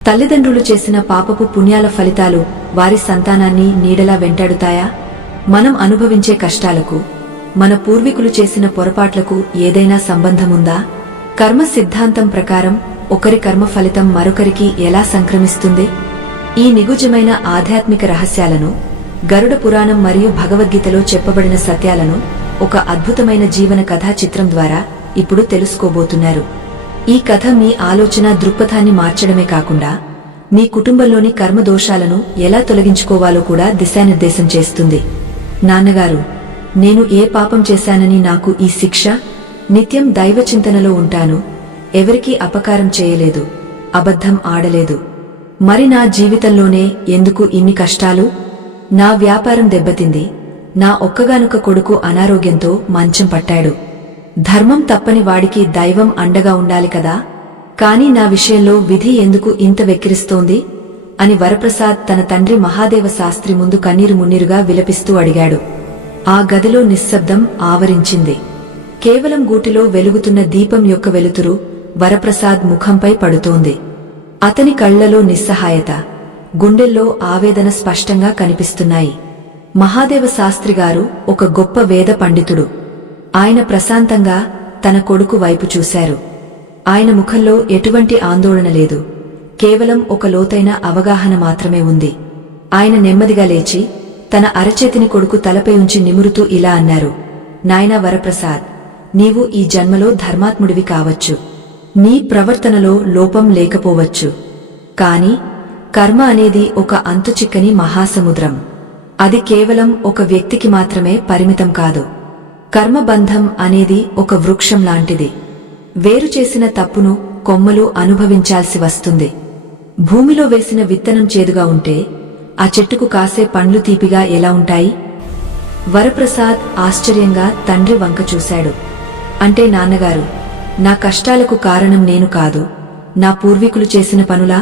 తల్లిదండ్రులు చేసిన పాపపు పుణ్యాల ఫలితాలు వారి సంతానాన్ని నీడలా వెంటాడుతాయా? మనం అనుభవించే కష్టాలకు మన పూర్వీకులు చేసిన పొరపాట్లకు ఏదైనా సంబంధముందా? కర్మ సిద్ధాంతం ప్రకారం ఒకరి కర్మ ఫలితం మరొకరికి ఎలా సంక్రమిస్తుంది? ఈ నిగుజమైన ఆధ్యాత్మిక రహస్యాలను, గరుడ పురాణం మరియు భగవద్గీతలో చెప్పబడిన సత్యాలను ఒక అద్భుతమైన జీవన కథా చిత్రం ద్వారా ఇప్పుడు తెలుసుకోబోతున్నారు. ఈ కథ మీ ఆలోచన దృక్పథాన్ని మార్చడమే కాకుండా మీ కుటుంబంలోని కర్మదోషాలను ఎలా తొలగించుకోవాలో కూడా దిశానిర్దేశం చేస్తుంది. నాన్నగారు, నేను ఏ పాపం చేశానని నాకు ఈ శిక్ష? నిత్యం దైవచింతనలో ఉంటాను, ఎవరికీ అపకారం చేయలేదు, అబద్ధం ఆడలేదు. మరి నా జీవితంలోనే ఎందుకు ఇన్ని కష్టాలు? నా వ్యాపారం దెబ్బతింది, నా ఒక్కగానొక్క కొడుకు అనారోగ్యంతో మంచం పట్టాడు. ధర్మం తప్పని వాడికి దైవం అండగా ఉండాలి కదా, కాని నా విషయంలో విధి ఎందుకు ఇంత వెక్కిరిస్తోంది అని వరప్రసాద్ తన తండ్రి మహాదేవ శాస్త్రి ముందు కన్నీరు మున్నీరుగా విలపిస్తూ అడిగాడు. ఆ గదిలో నిశ్శబ్దం ఆవరించింది. కేవలం గూటిలో వెలుగుతున్న దీపం యొక్క వెలుతురు వరప్రసాద్ ముఖంపై పడుతోంది. అతని కళ్లలో నిస్సహాయత, గుండెల్లో ఆవేదన స్పష్టంగా కనిపిస్తున్నాయి. మహాదేవ శాస్త్రిగారు ఒక గొప్ప వేద పండితుడు. ఆయన ప్రశాంతంగా తన కొడుకు వైపు చూశారు. ఆయన ముఖంలో ఎటువంటి ఆందోళన లేదు, కేవలం ఒక లోతైన అవగాహన మాత్రమే ఉంది. ఆయన నెమ్మదిగా లేచి తన అరచేతిని కొడుకు తలపై ఉంచి నిమురుతూ ఇలా అన్నారు. నాయనా వరప్రసాద్, నీవు ఈ జన్మలో ధర్మాత్ముడివి కావచ్చు, నీ ప్రవర్తనలో లోపం లేకపోవచ్చు, కాని కర్మ అనేది ఒక అంతుచిక్కని మహాసముద్రం. అది కేవలం ఒక వ్యక్తికి మాత్రమే పరిమితం కాదు. కర్మబంధం అనేది ఒక వృక్షం లాంటిది. వేరు చేసిన తప్పును కొమ్మలు అనుభవించాల్సి వస్తుంది. భూమిలో వేసిన విత్తనం చేదుగా ఉంటే ఆ చెట్టుకు కాసే పండ్లు తీపిగా ఎలా ఉంటాయి? వరప్రసాద్ ఆశ్చర్యంగా తండ్రి వంక చూశాడు. అంటే నాన్నగారు, నా కష్టాలకు కారణం నేను కాదు, నా పూర్వీకులు చేసిన పనులా?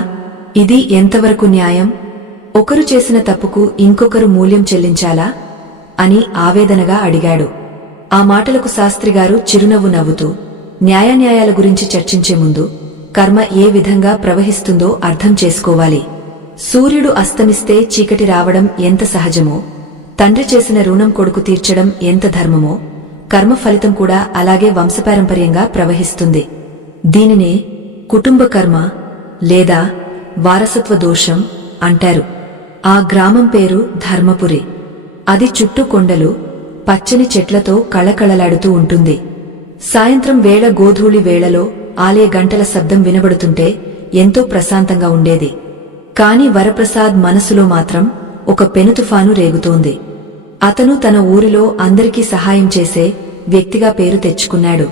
ఇది ఎంతవరకు న్యాయం? ఒకరు చేసిన తప్పుకు ఇంకొకరు మూల్యం చెల్లించాలా అని ఆవేదనగా అడిగాడు. ఆ మాటలకు శాస్త్రిగారు చిరునవ్వు నవ్వుతూ, న్యాయాన్యాయాల గురించి చర్చించే ముందు కర్మ ఏ విధంగా ప్రవహిస్తుందో అర్థం చేసుకోవాలి. సూర్యుడు అస్తమిస్తే చీకటి రావడం ఎంత సహజమో, తండ్రి చేసిన రుణం కొడుకు తీర్చడం ఎంత ధర్మమో, కర్మ ఫలితం కూడా అలాగే వంశపారంపర్యంగా ప్రవహిస్తుంది. దీనినే కుటుంబ కర్మ లేదా వారసత్వ దోషం అంటారు. ఆ గ్రామం పేరు ధర్మపురి. అది చుట్టూ కొండలు, పచ్చని చెట్లతో కళకళలాడుతూ ఉంటుంది. సాయంత్రం వేళ గోధూళి వేళలో ఆలయ గంటల శబ్దం వినబడుతుంటే ఎంతో ప్రశాంతంగా ఉండేది. కాని వరప్రసాద్ మనసులో మాత్రం ఒక పెనుతుఫాను రేగుతోంది. అతను తన ఊరిలో అందరికీ సహాయం చేసే వ్యక్తిగా పేరు తెచ్చుకున్నాడు.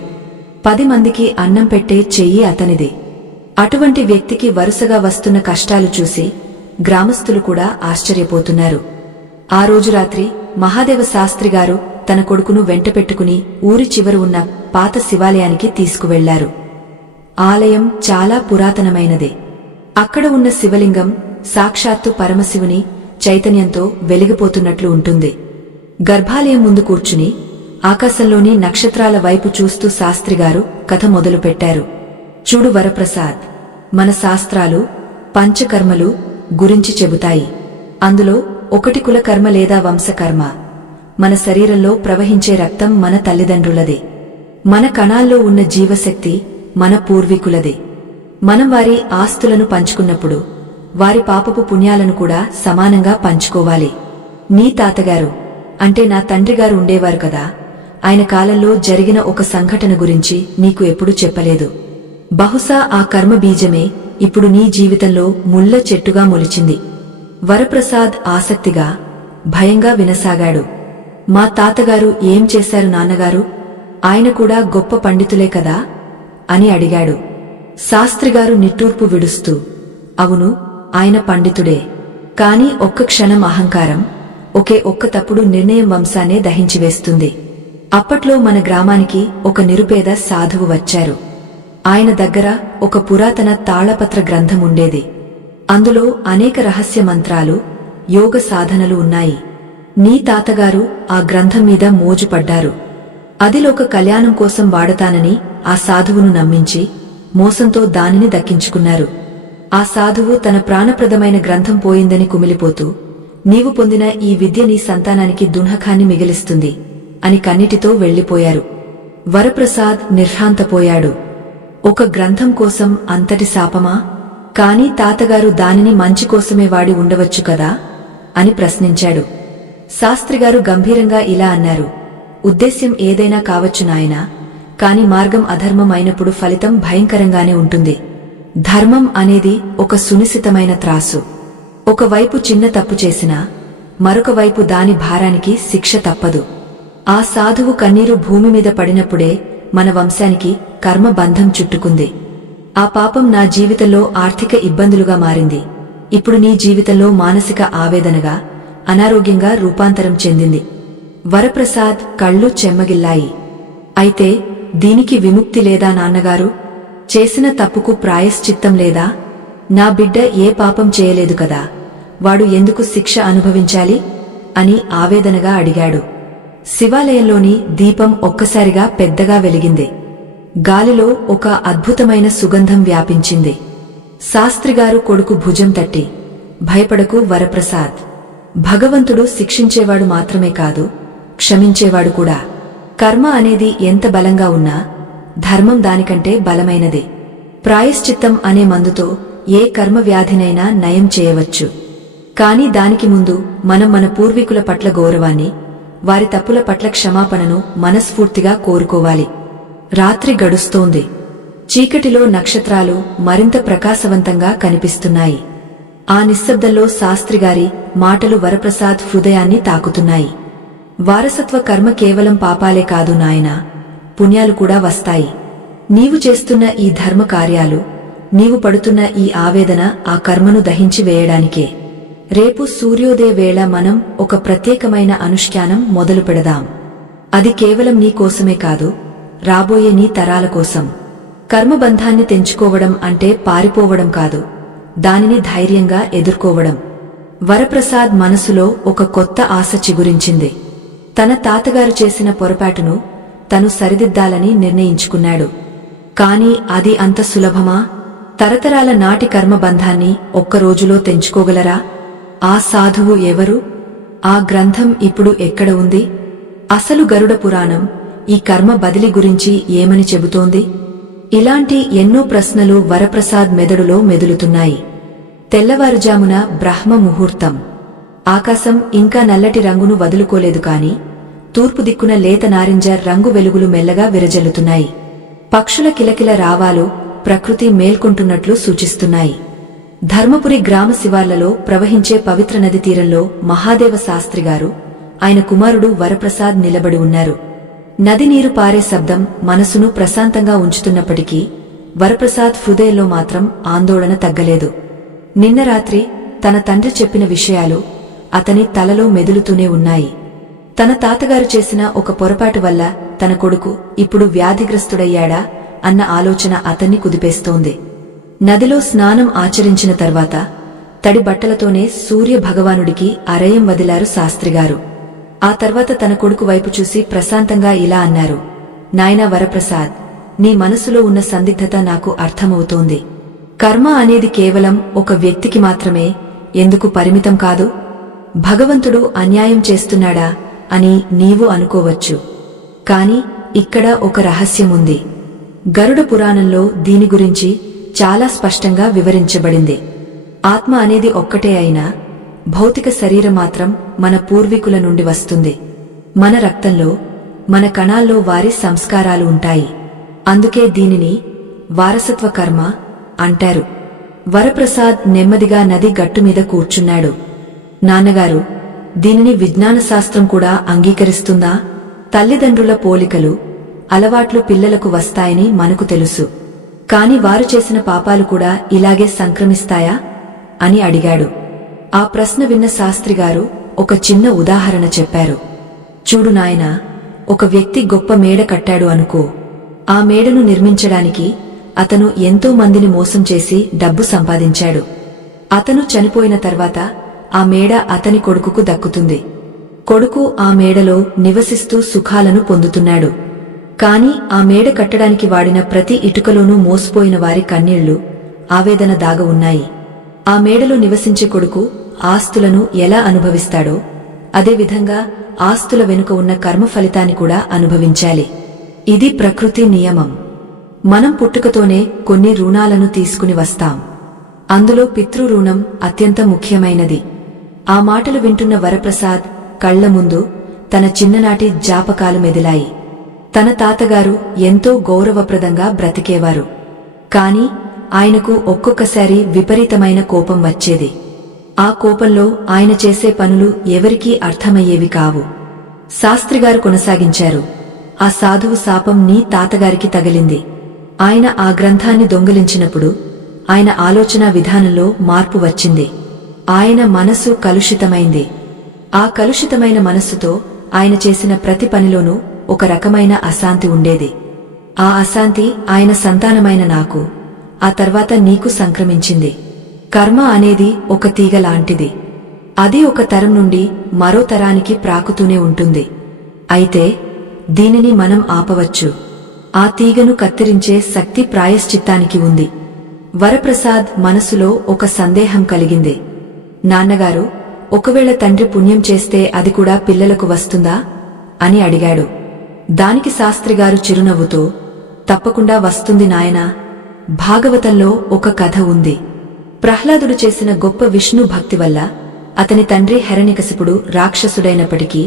10 మందికి అన్నం పెట్టే చెయ్యి అతనిది. అటువంటి వ్యక్తికి వరుసగా వస్తున్న కష్టాలు చూసి గ్రామస్తులు కూడా ఆశ్చర్యపోతున్నారు. ఆ రోజు రాత్రి మహాదేవ శాస్త్రిగారు తన కొడుకును వెంటపెట్టుకుని ఊరి చివర ఉన్న పాత శివాలయానికి తీసుకువెళ్లారు. ఆలయం చాలా పురాతనమైనదే. అక్కడ ఉన్న శివలింగం సాక్షాత్తు పరమశివుని చైతన్యంతో వెలిగిపోతున్నట్లు ఉంటుంది. గర్భాలయం ముందు కూర్చుని ఆకాశంలోని నక్షత్రాల వైపు చూస్తూ శాస్త్రిగారు కథ మొదలుపెట్టారు. చూడు వరప్రసాద్, మన శాస్త్రాలు పంచకర్మలు గురించి చెబుతాయి. అందులో ఒకటి కులకర్మ లేదా వంశకర్మ. మన శరీరంలో ప్రవహించే రక్తం మన తల్లిదండ్రులదే. మన కణాల్లో ఉన్న జీవశక్తి మన పూర్వీకులదే. మనం వారి ఆస్తులను పంచుకున్నప్పుడు వారి పాపపు పుణ్యాలను కూడా సమానంగా పంచుకోవాలి. నీ తాతగారు, అంటే నా తండ్రిగారు ఉండేవారు కదా, ఆయన కాలంలో జరిగిన ఒక సంఘటన గురించి నీకు ఎప్పుడూ చెప్పలేదు. బహుశా ఆ కర్మ బీజమే ఇప్పుడు నీ జీవితంలో ముళ్ళ చెట్టుగా మొలిచింది. వరప్రసాద్ ఆసక్తిగా, భయంగా వినసాగాడు. మా తాతగారు ఏం చేశారు నాన్నగారు? ఆయన కూడా గొప్ప పండితులే కదా అని అడిగాడు. శాస్త్రిగారు నిట్టూర్పు విడుస్తూ, అవును, ఆయన పండితుడే. కాని ఒక్క క్షణం అహంకారం, ఒక్క తప్పుడు నిర్ణయం వంశాన్నే దహించివేస్తుంది. అప్పట్లో మన గ్రామానికి ఒక నిరుపేద సాధువు వచ్చారు. ఆయన దగ్గర ఒక పురాతన తాళపత్ర గ్రంథం ఉండేది. అందులో అనేక రహస్య మంత్రాలు, యోగ సాధనలు ఉన్నాయి. నీ తాతగారు ఆ గ్రంథం మీద మోజుపడ్డారు. అది లోక కళ్యాణం కోసం వాడతానని ఆ సాధువును నమ్మించి మోసంతో దానిని దక్కించుకున్నారు. ఆ సాధువు తన ప్రాణప్రదమైన గ్రంథం పోయిందని కుమిలిపోతూ, నీవు పొందిన ఈ విద్య నీ సంతానానికి దుఃఖాన్ని మిగిలిస్తుంది అని కన్నిటితో వెళ్లిపోయారు. వరప్రసాద్ నిర్ఘాంతపోయాడు. ఒక గ్రంథం కోసం అంతటి శాపమా? కాని తాతగారు దానిని మంచి కోసమే వాడి ఉండవచ్చు కదా అని ప్రశ్నించాడు. శాస్త్రిగారు గంభీరంగా ఇలా అన్నారు, ఉద్దేశ్యం ఏదైనా కావచ్చు నాయనా, కాని మార్గం అధర్మం అయినప్పుడు ఫలితం భయంకరంగానే ఉంటుంది. ధర్మం అనేది ఒక సునిశితమైన త్రాసు. ఒకవైపు చిన్న తప్పు చేసినా మరొక వైపు దాని భారానికి శిక్ష తప్పదు. ఆ సాధువు కన్నీరు భూమి మీద పడినప్పుడే మన వంశానికి కర్మబంధం చుట్టుకుంది. ఆ పాపం నా జీవితంలో ఆర్థిక ఇబ్బందులుగా మారింది. ఇప్పుడు నీ జీవితంలో మానసిక ఆవేదనగా, అనారోగ్యంగా రూపాంతరం చెందింది. వరప్రసాద్ కళ్ళు చెమ్మగిల్లాయి. అయితే దీనికి విముక్తి లేదా నాన్నగారు? చేసిన తప్పుకు ప్రాయశ్చిత్తం లేదా? నా బిడ్డ ఏ పాపం చేయలేదు కదా, వాడు ఎందుకు శిక్ష అనుభవించాలి అని ఆవేదనగా అడిగాడు. శివాలయంలోని దీపం ఒక్కసారిగా పెద్దగా వెలిగింది. గాలిలో ఒక అద్భుతమైన సుగంధం వ్యాపించింది. శాస్త్రిగారు కొడుకు భుజం తట్టి, భయపడకు వరప్రసాద్, భగవంతుడు శిక్షించేవాడు మాత్రమే కాదు, క్షమించేవాడు కూడా. కర్మ అనేది ఎంత బలంగా ఉన్నా ధర్మం దానికంటే బలమైనది. ప్రాయశ్చిత్తం అనే మందుతో ఏ కర్మ వ్యాధినైనా నయం చేయవచ్చు. కాని దానికి ముందు మనం మన పూర్వీకుల పట్ల గౌరవాన్ని, వారి తప్పుల పట్ల క్షమాపణను మనస్ఫూర్తిగా కోరుకోవాలి. రాత్రి గడుస్తోంది. చీకటిలో నక్షత్రాలు మరింత ప్రకాశవంతంగా కనిపిస్తున్నాయి. ఆ నిశ్శబ్దంలో శాస్త్రిగారి మాటలు వరప్రసాద్ హృదయాన్ని తాకుతున్నాయి. వారసత్వ కర్మ కేవలం పాపాలే కాదు నాయనా, పుణ్యాలు కూడా వస్తాయి. నీవు చేస్తున్న ఈ ధర్మ కార్యాలు, నీవు పడుతున్న ఈ ఆవేదన ఆ కర్మను దహించి వేయడానికే. రేపు సూర్యోదయ వేళ మనం ఒక ప్రత్యేకమైన అనుష్ఠానం మొదలు పెడదాం. అది కేవలం నీ కోసమే కాదు, రాబోయే నీ తరాల కోసం. కర్మబంధాన్ని తెంచుకోవడం అంటే పారిపోవడం కాదు, దానిని ధైర్యంగా ఎదుర్కోవడం. వరప్రసాద్ మనసులో ఒక కొత్త ఆశ చిగురించింది. తన తాతగారు చేసిన పొరపాటును తను సరిదిద్దాలని నిర్ణయించుకున్నాడు. కాని అది అంత సులభమా? తరతరాల నాటి కర్మబంధాన్ని ఒక్కరోజులో తెంచుకోగలరా? ఆ సాధువు ఎవరు? ఆ గ్రంథం ఇప్పుడు ఎక్కడ ఉంది? అసలు గరుడ పురాణం ఈ కర్మ బదిలీ గురించి ఏమని చెబుతోంది? ఇలాంటి ఎన్నో ప్రశ్నలు వరప్రసాద్ మెదడులో మెదులుతున్నాయి. తెల్లవారుజామున బ్రహ్మ ముహూర్తం. ఆకాశం ఇంకా నల్లటి రంగును వదులుకోలేదు కాని తూర్పు దిక్కున లేత నారింజ రంగు వెలుగులు మెల్లగా విరజల్లుతున్నాయి. పక్షుల కిలకిల రావాలు ప్రకృతి మేల్కొంటున్నట్లు సూచిస్తున్నాయి. ధర్మపురి గ్రామ శివార్లలో ప్రవహించే పవిత్ర నది తీరంలో మహాదేవ శాస్త్రిగారు, ఆయన కుమారుడు వరప్రసాద్ నిలబడి ఉన్నారు. నది నీరు పారే శబ్దం మనసును ప్రశాంతంగా ఉంచుతున్నప్పటికీ వరప్రసాద్ హృదయంలో మాత్రం ఆందోళన తగ్గలేదు. నిన్న రాత్రి తన తండ్రి చెప్పిన విషయాలు అతని తలలో మెదులుతూనే ఉన్నాయి. తన తాతగారు చేసిన ఒక పొరపాటు వల్ల తన కొడుకు ఇప్పుడు వ్యాధిగ్రస్తుడయ్యాడా అన్న ఆలోచన అతన్ని కుదిపేస్తోంది. నదిలో స్నానం ఆచరించిన తర్వాత తడి బట్టలతోనే సూర్య భగవానుడికి అరయం వదిలారు శాస్త్రిగారు. ఆ తర్వాత తన కొడుకు వైపు చూసి ప్రశాంతంగా ఇలా అన్నారు, నాయనా వరప్రసాద్, నీ మనసులో ఉన్న సందిగ్ధత నాకు అర్థమవుతోంది. కర్మ అనేది కేవలం ఒక వ్యక్తికి మాత్రమే ఎందుకు పరిమితం కాదు? భగవంతుడు అన్యాయం చేస్తున్నాడా అని నీవు అనుకోవచ్చు. కాని ఇక్కడ ఒక రహస్యముంది. గరుడ పురాణంలో దీని గురించి చాలా స్పష్టంగా వివరించబడింది. ఆత్మ అనేది ఒక్కటే అయినా భౌతిక శరీరం మాత్రం మన పూర్వీకుల నుండి వస్తుంది. మన రక్తంలో, మన కణాల్లో వారి సంస్కారాలు ఉంటాయి. అందుకే దీనిని వారసత్వ కర్మ అంటారు. వరప్రసాద్ నెమ్మదిగా నది గట్టుమీద కూర్చున్నాడు. నాన్నగారు, దీనిని విజ్ఞాన శాస్త్రం కూడా అంగీకరిస్తుందా? తల్లిదండ్రుల పోలికలు, అలవాట్లు పిల్లలకు వస్తాయని మనకు తెలుసు. కాని వారు చేసిన పాపాలు కూడా ఇలాగే సంక్రమిస్తాయా అని అడిగాడు. ఆ ప్రశ్న విన్న శాస్త్రిగారు ఒక చిన్న ఉదాహరణ చెప్పారు. చూడు నాయనా, ఒక వ్యక్తి గొప్ప మేడ కట్టాడు అనుకో. ఆ మేడను నిర్మించడానికి అతను ఎంతో మందిని మోసం చేసి డబ్బు సంపాదించాడు. అతను చనిపోయిన తర్వాత ఆ మేడ అతని కొడుకుకు దక్కుతుంది. కొడుకు ఆ మేడలో నివసిస్తూ సుఖాలను పొందుతున్నాడు. కాని ఆ మేడ కట్టడానికి వాడిన ప్రతి ఇటుకలోనూ మోసపోయిన వారి కన్నీళ్లు, ఆవేదన దాగ ఉన్నాయి. ఆ మేడలో నివసించే కొడుకు ఆస్తులను ఎలా అనుభవిస్తాడో అదేవిధంగా ఆస్తుల వెనుక ఉన్న కర్మ ఫలితాన్ని కూడా అనుభవించాలి. ఇది ప్రకృతి నియమం. మనం పుట్టుకతోనే కొన్ని రుణాలను తీసుకుని వస్తాం. అందులో పితృ రుణం అత్యంత ముఖ్యమైనది. ఆ మాటలు వింటున్న వరప్రసాద్ కళ్ల ముందు తన చిన్ననాటి జ్ఞాపకాలు మెదిలాయి. తన తాతగారు ఎంతో గౌరవప్రదంగా బ్రతికేవారు. కాని ఆయనకు ఒక్కొక్కసారి విపరీతమైన కోపం వచ్చేది. ఆ కోపంలో ఆయన చేసే పనులు ఎవరికీ అర్థమయ్యేవి కావు. శాస్త్రిగారు కొనసాగించారు, ఆ సాధువు శాపం నీ తాతగారికి తగిలింది. ఆయన ఆ గ్రంథాన్ని దొంగిలించినప్పుడు ఆయన ఆలోచనా విధానంలో మార్పు వచ్చింది. ఆయన మనసు కలుషితమైంది. ఆ కలుషితమైన మనస్సుతో ఆయన చేసిన ప్రతి పనిలోనూ ఒక రకమైన అశాంతి ఉండేది. ఆ అశాంతి ఆయన సంతానమైన నాకు, ఆ తర్వాత నీకు సంక్రమించింది. కర్మ అనేది ఒక తీగ లాంటిది. అది ఒక తరం నుండి మరో తరానికి ప్రాకుతూనే ఉంటుంది. అయితే దీనిని మనం ఆపవచ్చు. ఆ తీగను కత్తిరించే శక్తి ప్రాయశ్చిత్తానికి ఉంది. వరప్రసాద్ మనసులో ఒక సందేహం కలిగింది. నాన్నగారు, ఒకవేళ తండ్రి పుణ్యం చేస్తే అది కూడా పిల్లలకు వస్తుందా అని అడిగాడు. దానికి శాస్త్రిగారు చిరునవ్వుతో, తప్పకుండా వస్తుంది నాయనా. భాగవతంలో ఒక కథ ఉంది. ప్రహ్లాదుడు చేసిన గొప్ప విష్ణు భక్తి వల్ల అతని తండ్రి హిరణ్యకశిపుడు రాక్షసుడైనప్పటికీ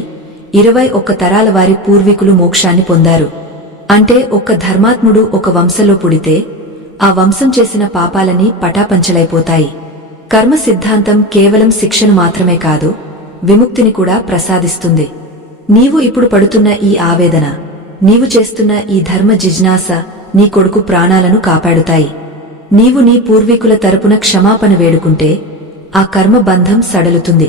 21 తరాల వారి పూర్వీకులు మోక్షాన్ని పొందారు. అంటే ఒక్క ధర్మాత్ముడు ఒక వంశంలో పుడితే ఆ వంశం చేసిన పాపాలని పటాపంచలైపోతాయి. కర్మ సిద్ధాంతం కేవలం శిక్షను మాత్రమే కాదు, విముక్తిని కూడా ప్రసాదిస్తుంది. నీవు ఇప్పుడు పడుతున్న ఈ ఆవేదన, నీవు చేస్తున్న ఈ ధర్మ జిజ్ఞాస నీ కొడుకు ప్రాణాలను కాపాడుతాయి. నీవు నీ పూర్వీకుల తరపున క్షమాపణ వేడుకుంటే ఆ కర్మ బంధం సడలుతుంది.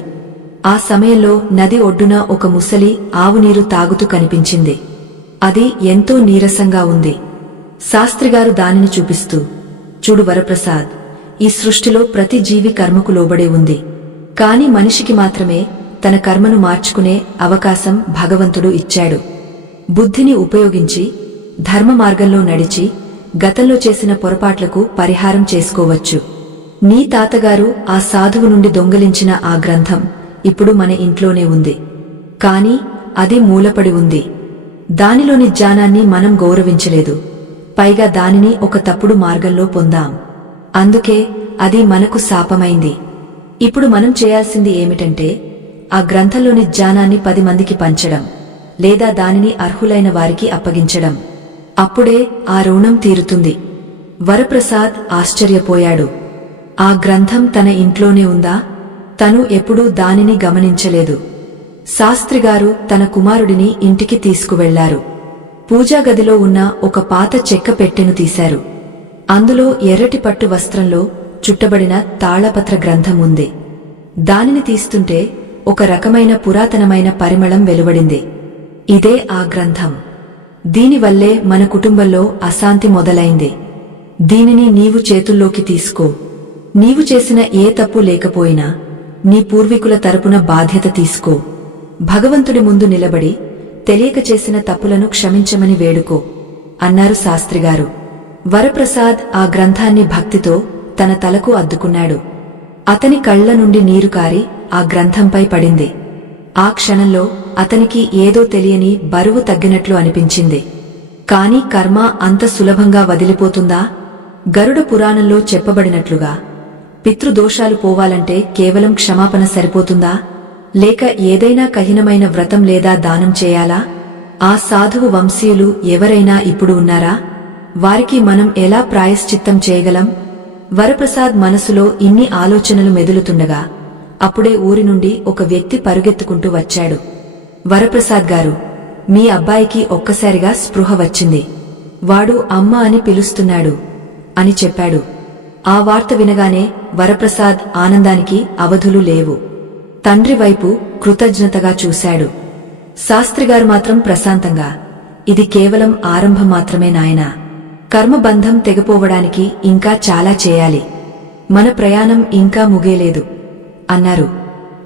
ఆ సమయంలో నది ఒడ్డున ఒక ముసలి ఆవునీరు తాగుతూ కనిపించింది. అది ఎంతో నీరసంగా ఉంది. శాస్త్రిగారు దానిని చూపిస్తూ, చూడు వరప్రసాద్, ఈ సృష్టిలో ప్రతి జీవి కర్మకు లోబడే ఉంది. కాని మనిషికి మాత్రమే తన కర్మను మార్చుకునే అవకాశం భగవంతుడు ఇచ్చాడు. బుద్ధిని ఉపయోగించి ధర్మ మార్గంలో నడిచి గతంలో చేసిన పొరపాట్లకు పరిహారం చేసుకోవచ్చు. నీ తాతగారు ఆ సాధువు నుండి దొంగిలించిన ఆ గ్రంథం ఇప్పుడు మన ఇంట్లోనే ఉంది. కాని అది మూలపడి ఉంది. దానిలోని జ్ఞానాన్ని మనం గౌరవించలేదు. పైగా దానిని ఒక తప్పుడు మార్గంలో పొందాం. అందుకే అది మనకు శాపమైంది. ఇప్పుడు మనం చేయాల్సింది ఏమిటంటే ఆ గ్రంథంలోని జ్ఞానాన్ని 10 మందికి పంచడం, లేదా దానిని అర్హులైన వారికి అప్పగించడం. అప్పుడే ఆ రుణం తీరుతుంది. వరప్రసాద్ ఆశ్చర్యపోయాడు. ఆ గ్రంథం తన ఇంట్లోనే ఉందా? తను ఎప్పుడూ దానిని గమనించలేదు. శాస్త్రిగారు తన కుమారుడిని ఇంటికి తీసుకువెళ్లారు. పూజాగదిలో ఉన్న ఒక పాత చెక్క పెట్టెను తీశారు. అందులో ఎర్రటి పట్టు వస్త్రంలో చుట్టబడిన తాళపత్ర గ్రంథం ఉంది. దానిని తీస్తుంటే ఒక రకమైన పురాతనమైన పరిమళం వెలువడింది. ఇదే ఆ గ్రంథం. దీనివల్లే మన కుటుంబంలో అశాంతి మొదలైంది. దీనిని నీవు చేతుల్లోకి తీసుకో. నీవు చేసిన ఏ తప్పు లేకపోయినా నీ పూర్వీకుల తరపున బాధ్యత తీసుకో. భగవంతుడి ముందు నిలబడి తెలియక చేసిన తప్పులను క్షమించమని వేడుకో అన్నారు శాస్త్రిగారు. వరప్రసాద్ ఆ గ్రంథాన్ని భక్తితో తన తలకు అద్దుకున్నాడు. అతని కళ్ల నుండి నీరు కారి ఆ గ్రంథంపై పడింది. ఆ క్షణంలో అతనికి ఏదో తెలియని బరువు తగ్గినట్లు అనిపించింది. కాని కర్మ అంత సులభంగా వదిలిపోతుందా? గరుడ పురాణంలో చెప్పబడినట్లుగా పితృదోషాలు పోవాలంటే కేవలం క్షమాపణ సరిపోతుందా? లేక ఏదైనా కఠినమైన వ్రతం లేదా దానం చేయాలా? ఆ సాధువు వంశీయులు ఎవరైనా ఇప్పుడు ఉన్నారా? వారికి మనం ఎలా ప్రాయశ్చిత్తం చేయగలం? వరప్రసాద్ మనసులో ఇన్ని ఆలోచనలు మెదులుతుండగా అప్పుడే ఊరి నుండి ఒక వ్యక్తి పరుగెత్తుకుంటూ వచ్చాడు. వరప్రసాద్ గారు, మీ అబ్బాయికి ఒక్కసారిగా స్పృహ వచ్చింది. వాడు అమ్మ అని పిలుస్తున్నాడు అని చెప్పాడు. ఆ వార్త వినగానే వరప్రసాద్ ఆనందానికి అవధులు లేవు. తండ్రి వైపు కృతజ్ఞతగా చూశాడు. శాస్త్రిగారు మాత్రం ప్రశాంతంగా, ఇది కేవలం ఆరంభం మాత్రమే నాయనా. కర్మబంధం తెగపోవడానికి ఇంకా చాలా చేయాలి. మన ప్రయాణం ఇంకా ముగియలేదు అన్నారు.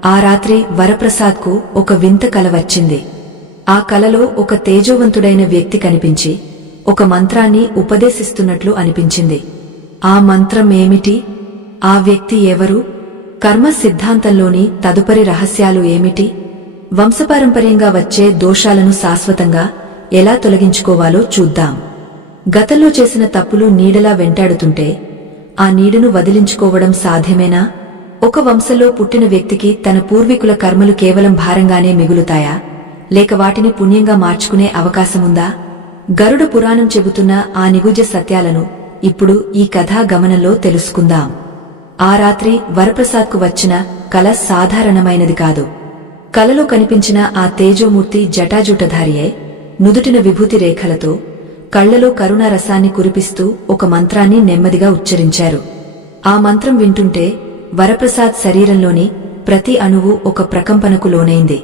ఆ రాత్రి వరప్రసాద్కు ఒక వింత కల వచ్చింది. ఆ కలలో ఒక తేజోవంతుడైన వ్యక్తి కనిపించి ఒక మంత్రాన్ని ఉపదేశిస్తున్నట్లు అనిపించింది. ఆ మంత్రం ఏమిటి? ఆ వ్యక్తి ఎవరు? కర్మ సిద్ధాంతంలోని తదుపరి రహస్యాలు ఏమిటి? వంశపారంపర్యంగా వచ్చే దోషాలను శాశ్వతంగా ఎలా తొలగించుకోవాలో చూద్దాం. గతంలో చేసిన తప్పులు నీడలా వెంటాడుతుంటే ఆ నీడను వదిలించుకోవడం సాధ్యమేనా? ఒక వంశంలో పుట్టిన వ్యక్తికి తన పూర్వీకుల కర్మలు కేవలం భారంగానే మిగులుతాయా, లేక వాటిని పుణ్యంగా మార్చుకునే అవకాశముందా? గరుడ పురాణం చెబుతున్న ఆ నిగూఢ సత్యాలను ఇప్పుడు ఈ కథా గమనంలో తెలుసుకుందాం. ఆ రాత్రి వరప్రసాద్కు వచ్చిన కల సాధారణమైనది కాదు. కలలో కనిపించిన ఆ తేజోమూర్తి జటాజూటధారియే, నుదుటిన విభూతి రేఖలతో, కళ్లలో కరుణారసాన్ని కురిపిస్తూ ఒక మంత్రాన్ని నెమ్మదిగా ఉచ్చరించారు. ఆ మంత్రం వింటుంటే వరప్రసాద్ శరీరంలోని ప్రతి అణువు ఒక ప్రకంపనకు లోనైంది.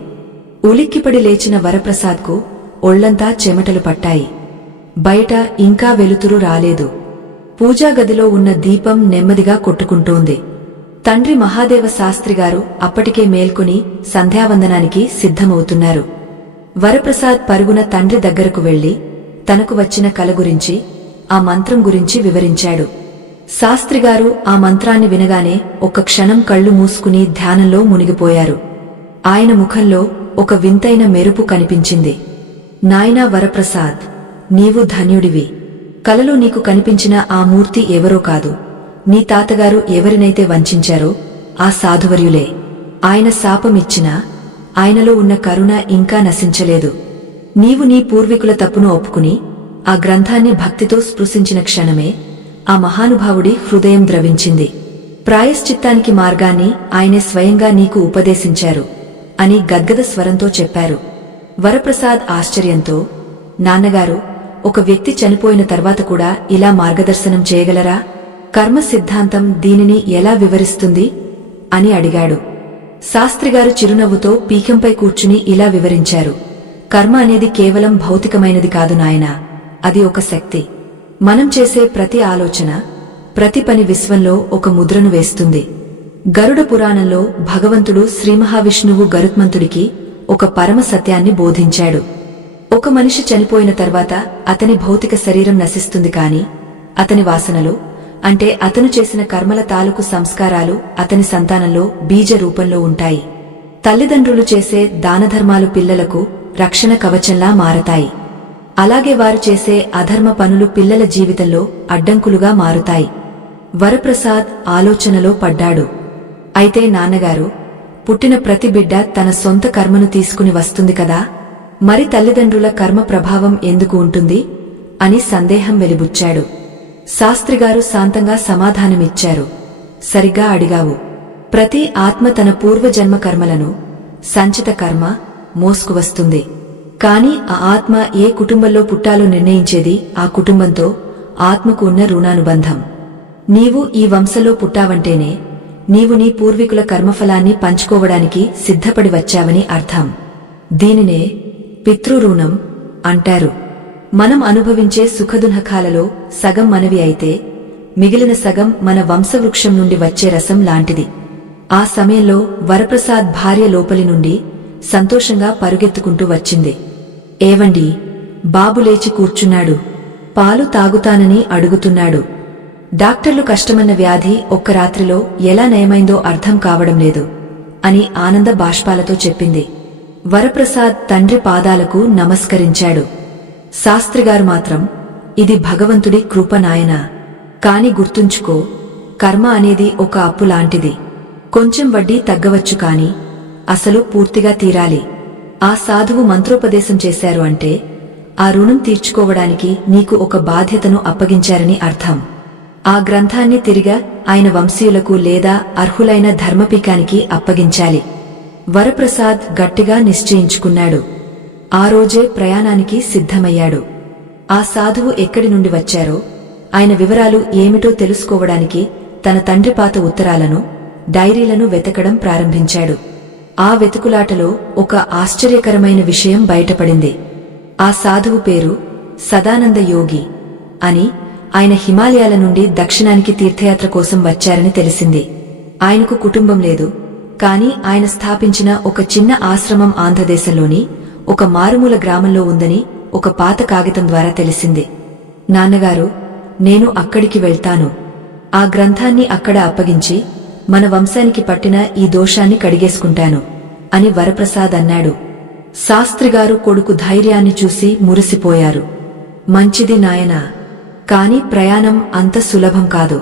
ఉలిక్కిపడి లేచిన వరప్రసాద్కు ఒళ్లంతా చెమటలు పట్టాయి. బయట ఇంకా వెలుతురు రాలేదు. పూజాగదిలో ఉన్న దీపం నెమ్మదిగా కొట్టుకుంటోంది. తండ్రి మహాదేవ శాస్త్రిగారు అప్పటికే మేల్కొని సంధ్యావందనానికి సిద్ధమవుతున్నారు. వరప్రసాద్ పరుగున తండ్రి దగ్గరకు వెళ్లి తనకు వచ్చిన కల గురించి, ఆ మంత్రం గురించి వివరించాడు. శాస్త్రిగారు ఆ మంత్రాన్ని వినగానే ఒక్క క్షణం కళ్లు మూసుకుని ధ్యానంలో మునిగిపోయారు. ఆయన ముఖంలో ఒక వింతైన మెరుపు కనిపించింది. నాయనా వరప్రసాద్, నీవు ధన్యుడివి. కలలో నీకు కనిపించిన ఆ మూర్తి ఎవరో కాదు, నీ తాతగారు ఎవరినైతే వంచారో ఆ సాధువర్యులే. ఆయన శాపమిచ్చినా ఆయనలో ఉన్న కరుణ ఇంకా నశించలేదు. నీవు నీ పూర్వీకుల తప్పును ఒప్పుకుని ఆ గ్రంథాన్ని భక్తితో స్పృశించిన క్షణమే ఆ మహానుభావుడి హృదయం ద్రవించింది. ప్రాయశ్చిత్తానికి మార్గాన్ని ఆయనే స్వయంగా నీకు ఉపదేశించారు అని గద్గద స్వరంతో చెప్పారు. వరప్రసాద్ ఆశ్చర్యంతో, నాన్నగారు, ఒక వ్యక్తి చనిపోయిన తర్వాత కూడా ఇలా మార్గదర్శనం చేయగలరా? కర్మ సిద్ధాంతం దీనిని ఎలా వివరిస్తుంది అని అడిగాడు. శాస్త్రిగారు చిరునవ్వుతో పీకంపై కూర్చుని ఇలా వివరించారు. కర్మ అనేది కేవలం భౌతికమైనది కాదు నాయనా, అది ఒక శక్తి. మనం చేసే ప్రతి ఆలోచన, ప్రతి పని విశ్వంలో ఒక ముద్రను వేస్తుంది. గరుడ పురాణంలో భగవంతుడు శ్రీమహావిష్ణువు గరుత్మంతుడికి ఒక పరమ సత్యాన్ని బోధించాడు. ఒక మనిషి చనిపోయిన తర్వాత అతని భౌతిక శరీరం నశిస్తుంది, కాని అతని వాసనలు, అంటే అతను చేసిన కర్మల తాలూకు సంస్కారాలు అతని సంతానంలో బీజ రూపంలో ఉంటాయి. తల్లిదండ్రులు చేసే దానధర్మాలు పిల్లలకు రక్షణ కవచంలా మారతాయి. అలాగే వారు చేసే అధర్మ పనులు పిల్లల జీవితంలో అడ్డంకులుగా మారుతాయి. వరప్రసాద్ ఆలోచనలో పడ్డాడు. అయితే నాన్నగారు, పుట్టిన ప్రతి బిడ్డ తన సొంత కర్మను తీసుకుని వస్తుంది కదా, మరి తల్లిదండ్రుల కర్మ ప్రభావం ఎందుకు ఉంటుంది అని సందేహం వెలిబుచ్చాడు. శాస్త్రిగారు శాంతంగా సమాధానమిచ్చారు. సరిగ్గా అడిగావు. ప్రతి ఆత్మ తన పూర్వజన్మ కర్మలను, సంచిత కర్మ మోసుకువస్తుంది. కాని ఆ ఆత్మ ఏ కుటుంబంలో పుట్టాలో నిర్ణయించేది ఆ కుటుంబంతో ఆత్మకు ఉన్న రుణానుబంధం. నీవు ఈ వంశంలో పుట్టావంటేనే నీవు నీ పూర్వీకుల కర్మఫలాన్ని పంచుకోవడానికి సిద్ధపడి వచ్చావని అర్థం. దీనినే పితృరుణం అంటారు. మనం అనుభవించే సుఖదుఃఖాలలో సగం మనవి అయితే మిగిలిన సగం మన వంశవృక్షం నుండి వచ్చే రసం లాంటిది. ఆ సమయంలో వరప్రసాద్ భార్య లోపలి నుండి సంతోషంగా పరుగెత్తుకుంటూ వచ్చింది. ఏవండి, బాబు లేచి కూర్చున్నాడు, పాలు తాగుతానని అడుగుతున్నాడు. డాక్టర్లు కష్టమన్న వ్యాధి ఒక్క రాత్రిలో ఎలా నయమైందో అర్థం కావడం లేదు అని ఆనంద బాష్పాలతో చెప్పింది. వరప్రసాద్ తండ్రి పాదాలకు నమస్కరించాడు. శాస్త్రిగారు మాత్రం, ఇది భగవంతుడి కృప నాయనా, కాని గుర్తుంచుకో, కర్మ అనేది ఒక అప్పు లాంటిది. కొంచెం వడ్డీ తగ్గవచ్చు, కాని అసలు పూర్తిగా తీరాలి. ఆ సాధువు మంత్రోపదేశం చేశారు అంటే ఆ రుణం తీర్చుకోవడానికి నీకు ఒక బాధ్యతను అప్పగించారని అర్థం. ఆ గ్రంథాన్ని తిరిగా ఆయన వంశీయులకు లేదా అర్హులైన ధర్మపీఠానికి అప్పగించాలి. వరప్రసాద్ గట్టిగా నిశ్చయించుకున్నాడు. ఆ రోజే ప్రయాణానికి సిద్ధమయ్యాడు. ఆ సాధువు ఎక్కడి నుండి వచ్చారో, ఆయన వివరాలు ఏమిటో తెలుసుకోవడానికి తన తండ్రి పాత ఉత్తరాలను, డైరీలను వెతకడం ప్రారంభించాడు. ఆ వెతుకులాటలో ఒక ఆశ్చర్యకరమైన విషయం బయటపడింది. ఆ సాధువు పేరు సదానంద యోగి అని, ఆయన హిమాలయాల నుండి దక్షిణానికి తీర్థయాత్ర కోసం వచ్చారని తెలిసింది. ఆయనకు కుటుంబం లేదు, కాని ఆయన స్థాపించిన ఒక చిన్న ఆశ్రమం ఆంధ్రదేశంలోని ఒక మారుమూల గ్రామంలో ఉందని ఒక పాత కాగితం ద్వారా తెలిసింది. నాన్నగారు, నేను అక్కడికి వెళ్తాను. ఆ గ్రంథాన్ని అక్కడ అప్పగించి మన వంశానికి పట్టిన ఈ దోషాన్ని కడిగేసుకుంటాను అని వరప్రసాద్ అన్నాడు. శాస్త్రిగారు కొడుకు ధైర్యాన్ని చూసి మురిసిపోయారు. మంచిది నాయనా, కాని ప్రయాణం అంత సులభం కాదు.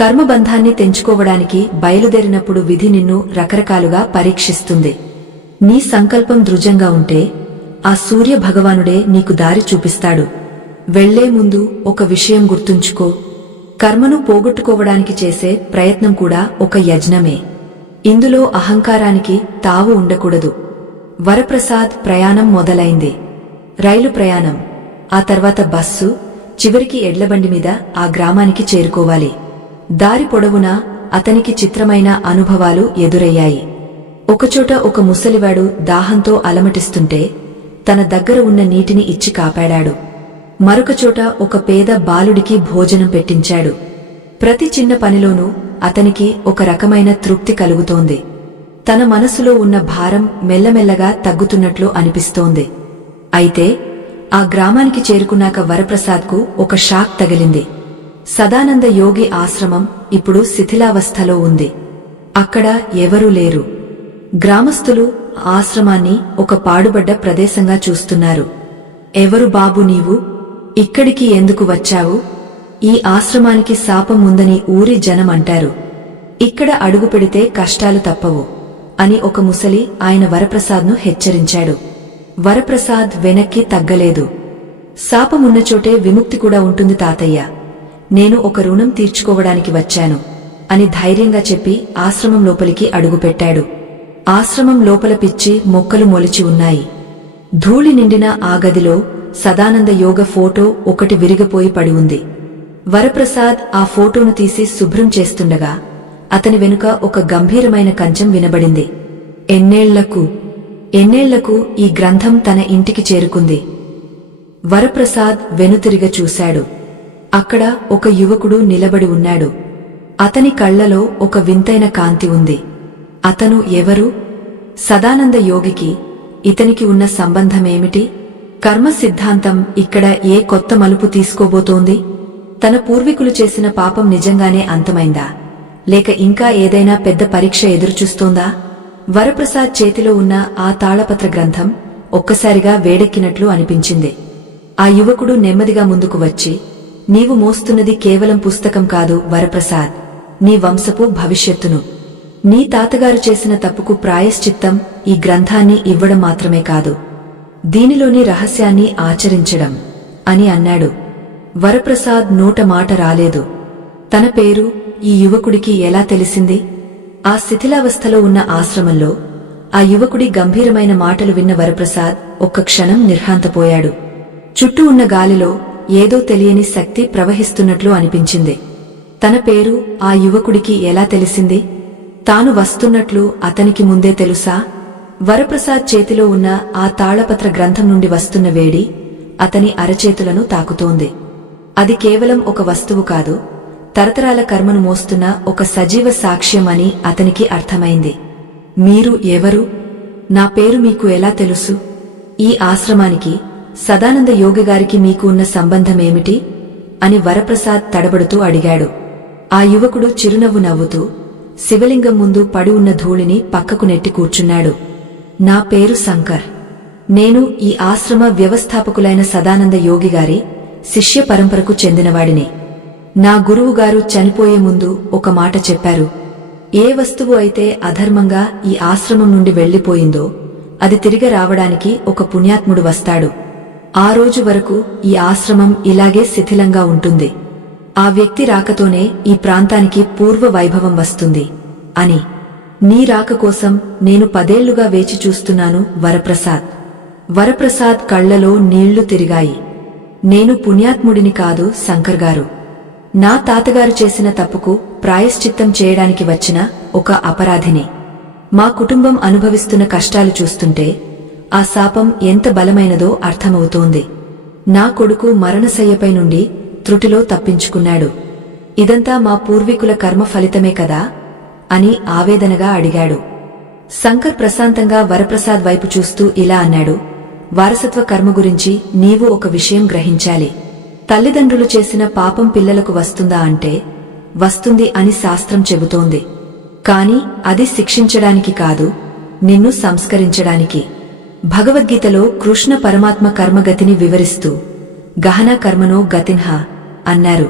కర్మబంధాన్ని తెంచుకోవడానికి బయలుదేరినప్పుడు విధి నిన్ను రకరకాలుగా పరీక్షిస్తుంది. నీ సంకల్పం దృఢంగా ఉంటే ఆ సూర్య భగవానుడే నీకు దారి చూపిస్తాడు. వెళ్లే ముందు ఒక విషయం గుర్తుంచుకో, కర్మను పోగొట్టుకోవడానికి చేసే ప్రయత్నం కూడా ఒక యజ్ఞమే. ఇందులో అహంకారానికి తావు ఉండకూడదు. వరప్రసాద్ ప్రయాణం మొదలైంది. రైలు ప్రయాణం, ఆ తర్వాత బస్సు, చివరికి ఎడ్లబండి మీద ఆ గ్రామానికి చేరుకోవాలి. దారి పొడవునా అతనికి చిత్రమైన అనుభవాలు ఎదురయ్యాయి. ఒకచోట ఒక ముసలివాడు దాహంతో అలమటిస్తుంటే తన దగ్గర ఉన్న నీటిని ఇచ్చి కాపాడాడు. మరొకచోట ఒక పేద బాలుడికి భోజనం పెట్టించాడు. ప్రతి చిన్న పనిలోనూ అతనికి ఒక రకమైన తృప్తి కలుగుతోంది. తన మనసులో ఉన్న భారం మెల్లమెల్లగా తగ్గుతున్నట్లు అనిపిస్తోంది. అయితే ఆ గ్రామానికి చేరుకున్నాక వరప్రసాద్కు ఒక షాక్ తగిలింది. సదానంద యోగి ఆశ్రమం ఇప్పుడు శిథిలావస్థలో ఉంది. అక్కడ ఎవరూ లేరు. గ్రామస్తులు ఆశ్రమాన్ని ఒక పాడుబడ్డ ప్రదేశంగా చూస్తున్నారు. ఎవరు బాబు నీవు? ఇక్కడికి ఎందుకు వచ్చావు? ఈ ఆశ్రమానికి శాపం ఉందని ఊరి జనం అంటారు. ఇక్కడ అడుగు పెడితే కష్టాలు తప్పవు అని ఒక ముసలి ఆయన వరప్రసాద్ను హెచ్చరించాడు. వరప్రసాద్ వెనక్కి తగ్గలేదు. శాపమున్న చోటే విముక్తి కూడా ఉంటుంది తాతయ్య. నేను ఒక రుణం తీర్చుకోవడానికి వచ్చాను అని ధైర్యంగా చెప్పి ఆశ్రమం లోపలికి అడుగుపెట్టాడు. ఆశ్రమం లోపల పిచ్చి మొక్కలు మొలిచి ఉన్నాయి. ధూళి నిండిన ఆ గదిలో సదానంద యోగ ఫోటో ఒకటి విరిగిపోయి పడి ఉంది. వరప్రసాద్ ఆ ఫోటోను తీసి శుభ్రం చేస్తుండగా అతని వెనుక ఒక గంభీరమైన కంచం వినబడింది. ఎన్నేళ్లకు ఈ గ్రంథం తన ఇంటికి చేరుకుంది. వరప్రసాద్ వెనుతిరిగ చూశాడు. అక్కడ ఒక యువకుడు నిలబడి ఉన్నాడు. అతని కళ్లలో ఒక వింతైన కాంతి ఉంది. అతను ఎవరు? సదానంద యోగికి ఇతనికి ఉన్న సంబంధమేమిటి? కర్మ సిద్ధాంతం ఇక్కడ ఏ కొత్త మలుపు తీసుకోబోతోంది? తన పూర్వీకులు చేసిన పాపం నిజంగానే అంతమైందా, లేక ఇంకా ఏదైనా పెద్ద పరీక్ష ఎదురుచూస్తోందా? వరప్రసాద్ చేతిలో ఉన్న ఆ తాళపత్ర గ్రంథం ఒక్కసారిగా వేడెక్కినట్లు అనిపించింది. ఆ యువకుడు నెమ్మదిగా ముందుకు వచ్చి, నీవు మోస్తున్నది కేవలం పుస్తకం కాదు వరప్రసాద్, నీ వంశపు భవిష్యత్తును. నీ తాతగారు చేసిన తప్పుకు ప్రాయశ్చిత్తం ఈ గ్రంథాన్ని ఇవ్వడం మాత్రమే కాదు, దీనిలోని రహస్యాన్ని ఆచరించడం అని అన్నాడు. వరప్రసాద్ నోట మాట రాలేదు. తన పేరు ఈ యువకుడికి ఎలా తెలిసింది? ఆ శిథిలావస్థలో ఉన్న ఆశ్రమంలో ఆ యువకుడి గంభీరమైన మాటలు విన్న వరప్రసాద్ ఒక్క క్షణం నిర్హాంతపోయాడు. చుట్టూ ఉన్న గాలిలో ఏదో తెలియని శక్తి ప్రవహిస్తున్నట్లు అనిపించింది. తన పేరు ఆ యువకుడికి ఎలా తెలిసింది? తాను వస్తున్నట్లు అతనికి ముందే తెలుసా? వరప్రసాద్ చేతిలో ఉన్న ఆ తాళపత్ర గ్రంథం నుండి వస్తున్న వేడి అతని అరచేతులను తాకుతోంది. అది కేవలం ఒక వస్తువు కాదు, తరతరాల కర్మను మోస్తున్న ఒక సజీవ సాక్ష్యం అని అతనికి అర్థమైంది. మీరు ఎవరు? నా పేరు మీకు ఎలా తెలుసు? ఈ ఆశ్రమానికి, సదానంద యోగిగారికి మీకు ఉన్న సంబంధమేమిటి అని వరప్రసాద్ తడబడుతూ అడిగాడు. ఆ యువకుడు చిరునవ్వు నవ్వుతూ శివలింగం ముందు పడి ఉన్న ధూళిని పక్కకు నెట్టి కూర్చున్నాడు. నా పేరు శంకర్. నేను ఈ ఆశ్రమ వ్యవస్థాపకులైన సదానంద యోగిగారి శిష్య పరంపరకు చెందినవాడిని. నా గురువుగారు చనిపోయే ముందు ఒక మాట చెప్పారు. ఏ వస్తువు అయితే అధర్మంగా ఈ ఆశ్రమం నుండి వెళ్లిపోయిందో అది తిరిగి రావడానికి ఒక పుణ్యాత్ముడు వస్తాడు. ఆ రోజు వరకు ఈ ఆశ్రమం ఇలాగే శిథిలంగా ఉంటుంది. ఆ వ్యక్తి రాకతోనే ఈ ప్రాంతానికి పూర్వ వైభవం వస్తుంది అని. నీ రాక కోసం నేను 10 ఏళ్లుగా వేచి చూస్తున్నాను వరప్రసాద్. వరప్రసాద్ కళ్లలో నీళ్లు తిరిగాయి. నేను పుణ్యాత్ముడిని కాదు శంకర్ గారు. నా తాతగారు చేసిన తప్పుకు ప్రాయశ్చిత్తం చేయడానికి వచ్చిన ఒక అపరాధిని. మా కుటుంబం అనుభవిస్తున్న కష్టాలు చూస్తుంటే ఆ శాపం ఎంత బలమైనదో అర్థమవుతోంది. నా కొడుకు మరణశయ్యపై నుండి త్రుటిలో తప్పించుకున్నాడు. ఇదంతా మా పూర్వీకుల కర్మ ఫలితమే కదా అని ఆవేదనగా అడిగాడు. శంకర్ ప్రశాంతంగా వరప్రసాద్ వైపు చూస్తూ ఇలా అన్నాడు. వారసత్వ కర్మ గురించి నీవు ఒక విషయం గ్రహించాలి. తల్లిదండ్రులు చేసిన పాపం పిల్లలకు వస్తుందా అంటే వస్తుంది అని శాస్త్రం చెబుతోంది. కాని అది శిక్షించడానికి కాదు, నిన్ను సంస్కరించడానికి. భగవద్గీతలో కృష్ణ పరమాత్మ కర్మగతిని వివరిస్తూ గహన కర్మనో గతిన్హ అన్నారు.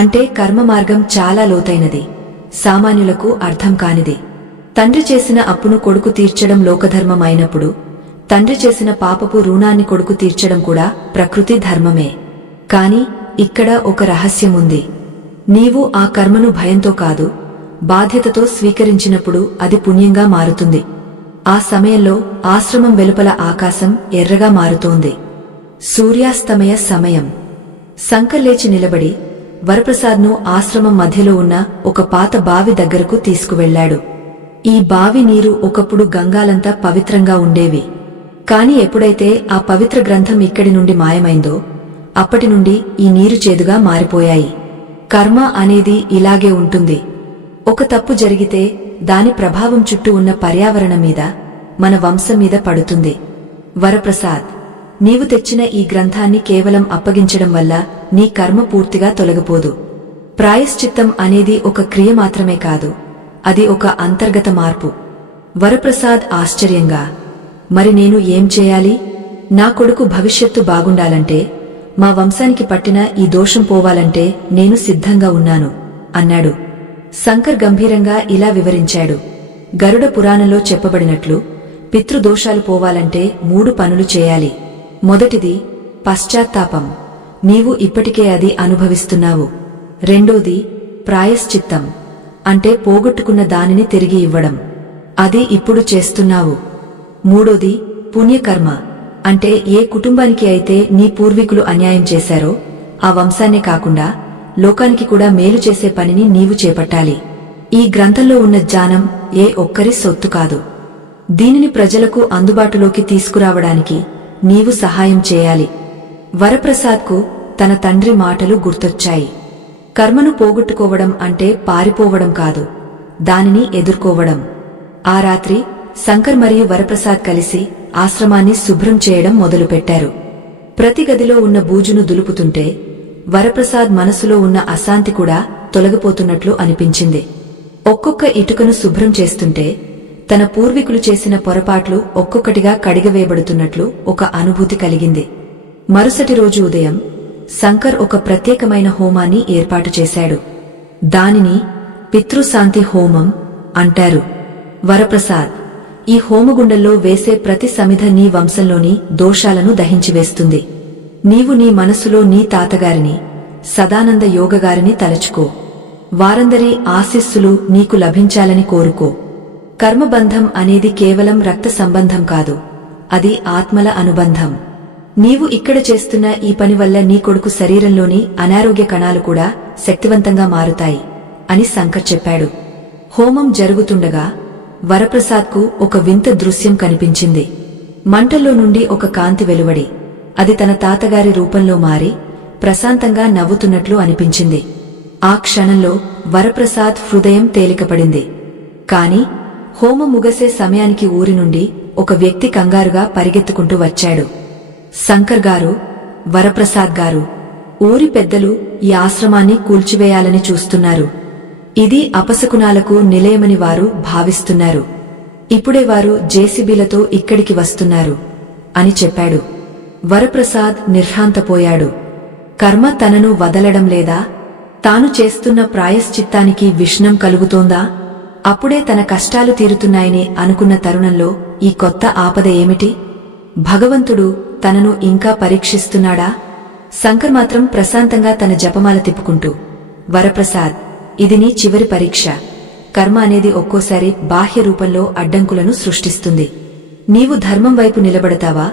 అంటే కర్మ మార్గం చాలా లోతైనది, సామాన్యులకు అర్థం కానిది. తండ్రి చేసిన అప్పును కొడుకు తీర్చడం లోకధర్మం అయినప్పుడు, తండ్రి చేసిన పాపపు రుణాన్ని కొడుకు తీర్చడం కూడా ప్రకృతి ధర్మమే. కాని ఇక్కడ ఒక రహస్యముంది. నీవు ఆ కర్మను భయంతో కాదు, బాధ్యతతో స్వీకరించినప్పుడు అది పుణ్యంగా మారుతుంది. ఆ సమయంలో ఆశ్రమం వెలుపల ఆకాశం ఎర్రగా మారుతోంది. సూర్యాస్తమయ సమయం. శంకర్ లేచి నిలబడి వరప్రసాద్ను ఆశ్రమం మధ్యలో ఉన్న ఒక పాత బావి దగ్గరకు తీసుకువెళ్లాడు. ఈ బావి నీరు ఒకప్పుడు గంగాలంతా పవిత్రంగా ఉండేవి. కాని ఎప్పుడైతే ఆ పవిత్ర గ్రంథం ఇక్కడి నుండి మాయమైందో అప్పటి నుండి ఈ నీరు చేదుగా మారిపోయాయి. కర్మ అనేది ఇలాగే ఉంటుంది. ఒక తప్పు జరిగితే దాని ప్రభావం చుట్టూ ఉన్న పర్యావరణం మీద, మన వంశం మీద పడుతుంది. వరప్రసాద్, నీవు తెచ్చిన ఈ గ్రంథాన్ని కేవలం అప్పగించడం వల్ల నీ కర్మ పూర్తిగా తొలగిపోదు. ప్రాయశ్చిత్తం అనేది ఒక క్రియ మాత్రమే కాదు, అది ఒక అంతర్గత మార్పు. వరప్రసాద్ ఆశ్చర్యంగా, మరి నేను ఏం చేయాలి? నా కొడుకు భవిష్యత్తు బాగుండాలంటే, మా వంశానికి పట్టిన ఈ దోషం పోవాలంటే నేను సిద్ధంగా ఉన్నాను అన్నాడు. శంకర్ గంభీరంగా ఇలా వివరించాడు. గరుడ పురాణంలో చెప్పబడినట్లు పితృదోషాలు పోవాలంటే 3 పనులు చేయాలి. మొదటిది పశ్చాత్తాపం, నీవు ఇప్పటికే అది అనుభవిస్తున్నావు. రెండోది ప్రాయశ్చిత్తం, అంటే పోగొట్టుకున్న దానిని తిరిగి ఇవ్వడం, అది ఇప్పుడు చేస్తున్నావు. మూడోది పుణ్యకర్మ, అంటే ఏ కుటుంబానికి అయితే నీ పూర్వీకులు అన్యాయం చేశారో ఆ వంశాన్నే కాకుండా లోకానికి కూడా మేలు చేసే పనిని నీవు చేపట్టాలి. ఈ గ్రంథంలో ఉన్న జ్ఞానం ఏ ఒక్కరి సొత్తు కాదు. దీనిని ప్రజలకు అందుబాటులోకి తీసుకురావడానికి నీవు సహాయం చేయాలి. వరప్రసాద్కు తన తండ్రి మాటలు గుర్తొచ్చాయి. కర్మను పోగొట్టుకోవడం అంటే పారిపోవడం కాదు, దానిని ఎదుర్కోవడం. ఆ రాత్రి శంకర్ మరియు వరప్రసాద్ కలిసి ఆశ్రమాన్ని శుభ్రం చేయడం మొదలుపెట్టారు. ప్రతి గదిలో ఉన్న బూజును దులుపుతుంటే వరప్రసాద్ మనసులో ఉన్న అశాంతి కూడా తొలగిపోతున్నట్లు అనిపించింది. ఒక్కొక్క ఇటుకను శుభ్రం చేస్తుంటే తన పూర్వీకులు చేసిన పొరపాట్లు ఒక్కొక్కటిగా కడిగవేయబడుతున్నట్లు ఒక అనుభూతి కలిగింది. మరుసటి రోజు ఉదయం శంకర్ ఒక ప్రత్యేకమైన హోమాన్ని ఏర్పాటు చేశాడు. దానిని పితృశాంతి హోమం అంటారు. వరప్రసాద్, ఈ హోమగుండంలో వేసే ప్రతి సమిధ నీ వంశంలోని దోషాలను దహించివేస్తుంది. నీవు నీ మనసులో నీ తాతగారిని, సదానంద యోగగారిని తలచుకో. వారందరి ఆశీస్సులు నీకు లభించాలని కోరుకో. కర్మబంధం అనేది కేవలం రక్త సంబంధం కాదు, అది ఆత్మల అనుబంధం. నీవు ఇక్కడ చేస్తున్న ఈ పని వల్ల నీ కొడుకు శరీరంలోని అనారోగ్య కణాలు కూడా శక్తివంతంగా మారుతాయి అని శంకర్ చెప్పాడు. హోమం జరుగుతుండగా వరప్రసాద్కు ఒక వింత దృశ్యం కనిపించింది. మంటల్లో నుండి ఒక కాంతి వెలువడి అది తన తాతగారి రూపంలో మారి ప్రశాంతంగా నవ్వుతున్నట్లు అనిపించింది. ఆ క్షణంలో వరప్రసాద్ హృదయం తేలికపడింది. కాని హోమం ముగసే సమయానికి ఊరి నుండి ఒక వ్యక్తి కంగారుగా పరిగెత్తుకుంటూ వచ్చాడు. శంకర్ గారు, వరప్రసాద్ గారు, ఊరి పెద్దలు ఈ ఆశ్రమాన్ని కూల్చివేయాలని చూస్తున్నారు. ఇది అపశకునాలకు నిలయమని వారు భావిస్తున్నారు. ఇప్పుడే వారు జేసీబీలతో ఇక్కడికి వస్తున్నారు అని చెప్పాడు. వరప్రసాద్ నిర్ఘాంతపోయాడు. కర్మ తనను వదలడం లేదా? తాను చేస్తున్న ప్రాయశ్చిత్తానికి విష్ణం కలుగుతోందా? అప్పుడే తన కష్టాలు తీరుతున్నాయని అనుకున్న తరుణంలో ఈ కొత్త ఆపద ఏమిటి? భగవంతుడు తనను ఇంకా పరీక్షిస్తున్నాడా? శంకర్ మాత్రం ప్రశాంతంగా తన జపమాల తిప్పుకుంటూ, వరప్రసాద్, ఇది నీ చివరి పరీక్ష. కర్మ అనేది ఒక్కోసారి బాహ్య రూపంలో అడ్డంకులను సృష్టిస్తుంది. నీవు ధర్మం వైపు నిలబడతావా